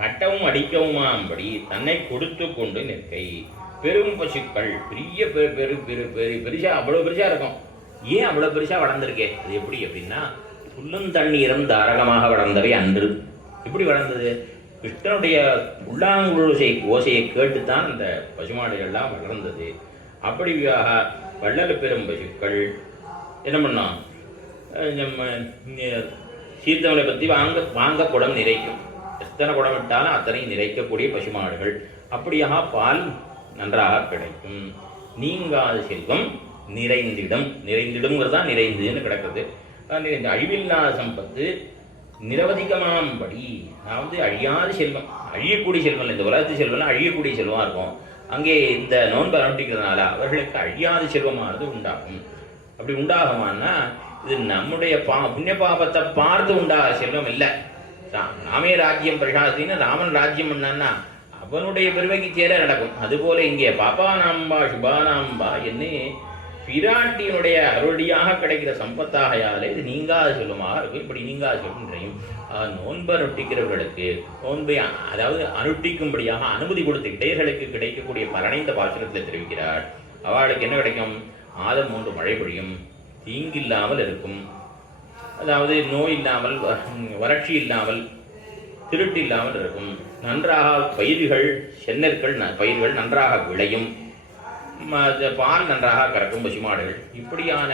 கட்டவும் அடிக்கவுமாம்படி தன்னை கொடுத்து கொண்டு நிற்கை பெரும் பசுக்கள். பெரிய பெருசா அவ்வளோ பெருசாக இருக்கும். ஏன் அவ்வளோ பெருசாக வளர்ந்துருக்கே, அது எப்படி அப்படின்னா புல்லும் தண்ணீரும் தாராளமாக வளர்ந்தவை அன்று. எப்படி வளர்ந்தது, கிருஷ்ணனுடைய உள்ளாங்குழை ஓசையை கேட்டுத்தான் இந்த பசுமாடுகள்லாம் வளர்ந்தது. அப்படியாக வள்ளல் பெரும் பசுக்கள் என்ன பண்ணோம், சீர்த்தமலை பற்றி வாங்க குடம் நிறைக்கும். எத்தனை குடம் விட்டாலும் அத்தனை நிறைக்கக்கூடிய பசுமாடுகள். அப்படியாக பால் நன்றாக கிடைக்கும். நீங்காத செல்வம் நிறைந்திடுங்கிறதா நிறைந்துன்னு கிடக்குது. இந்த அழிவில்லாத சம்பத்து நிரவதிகமாம்படி, அதாவது அழியாத செல்வம், அழியக்கூடிய செல்வம் இல்லை. இந்த உலகத்து செல்வம்லாம் அழியக்கூடிய செல்வமாக இருக்கும். அங்கே இந்த நோன்பை அனுஷ்டிக்கிறதுனால அவர்களுக்கு அழியாத செல்வமானது உண்டாகும். அப்படி உண்டாகுமானா இது நம்முடைய புண்ணிய பாபத்தை பார்த்து உண்டாக செல்வம் இல்லை. ராமே ராஜ்யம் பிரசாசின்னு ராமன் ராஜ்யம் பண்ணான்னா அவனுடைய பெருமைக்கு சேர நடக்கும். அதுபோல இங்கே பாப்பானாம்பா சுபானாம்பா என்னே பிராட்டியினுடைய அருளியாக கிடைக்கிற சம்பத்தாகையாலே இது நீங்காத செல்வமாக இருக்கும். இப்படி நீங்காத செல்வம் நோன்பை அனுஷ்டிக்கிறவர்களுக்கு நோன்பை அதாவது அனுஷ்டிக்கும்படியாக அனுமதி கொடுத்த இடையர்களுக்கு கிடைக்கக்கூடிய பலனை இந்த பாசுரத்தில் தெரிவிக்கிறார். அவளுக்கு என்ன கிடைக்கும், மாதம் 3 மழை பொழியும், தீங்கில்லாமல் இருக்கும், அதாவது நோய் இல்லாமல் வறட்சி இல்லாமல் திருட்டு இல்லாமல் இருக்கும், நன்றாக பயிர்கள் செந்நெற்கள் பயிர்கள் நன்றாக விளையும், பால் நன்றாக கறக்கும் பசுமாடுகள். இப்படியான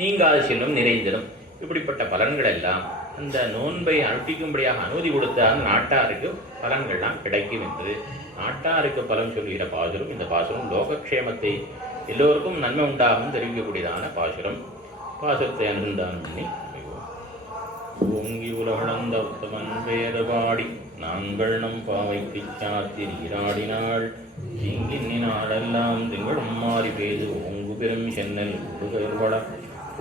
நீங்காத செல்வம் நிறைந்திடும். இப்படிப்பட்ட பலன்கள் எல்லாம் அந்த நோன்பை அனுஷ்டிக்கும்படியாக அனுமதி கொடுத்தால் நாட்டாருக்கு பலன்கள்லாம் கிடைக்கும் என்று நாட்டாருக்கு பலன் சொல்லுகிற பாசுரம் இந்த பாசுரம். லோகக்ஷேமத்தை எல்லோருக்கும் நன்மை உண்டாகும் தெரிவிக்கக்கூடியதான பாசுரம். பாசுரத்தை அனுசந்தானம் பண்ணி ஓங்கி உலகளந்த உத்தமன் பெயர் பாடி நாங்கள் நம் பாவைக்கு சாத்தி நீராடினாள் தீங்கினாளெல்லாம் திங்களும் மாறி பெய்து ஓங்கு பெரும் சென்னல் உடுகர்வள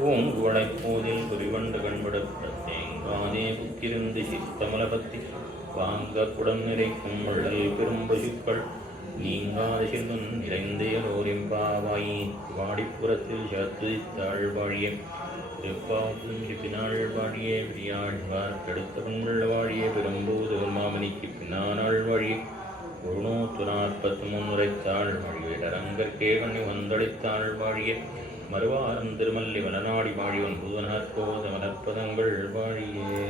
ஓங்கு வளைப்போதில் குறிவண்டு கண்படுத்த தேங்காதே புக்கிருந்து சித்தமல பத்தி வாங்க குடம் நிறைக்கும் வள்ளல் பெரும் பசுக்கள் நீங்காத செல்வன் நிறைந்தேரோரிம்பாவாய் வாடிப்புறத்தில் சத்து தாழ்வாழிய திருப்பாவுக்கு வாழியே விரியாழ்வார் கெடுத்த பொன்முள்ள வாழியே பெரும்போது மாமணிக்கு பின்னாள் வாழியே 143 முறைத்தாள் வாழியே அரங்கற்கே கண்ணி வந்தளித்தாள் வாழியே மறுவாரம் திருமல்லி வளநாடி வாழி ஒன்புவனார்கோத மலர்ப்பதங்கள் வாழியே.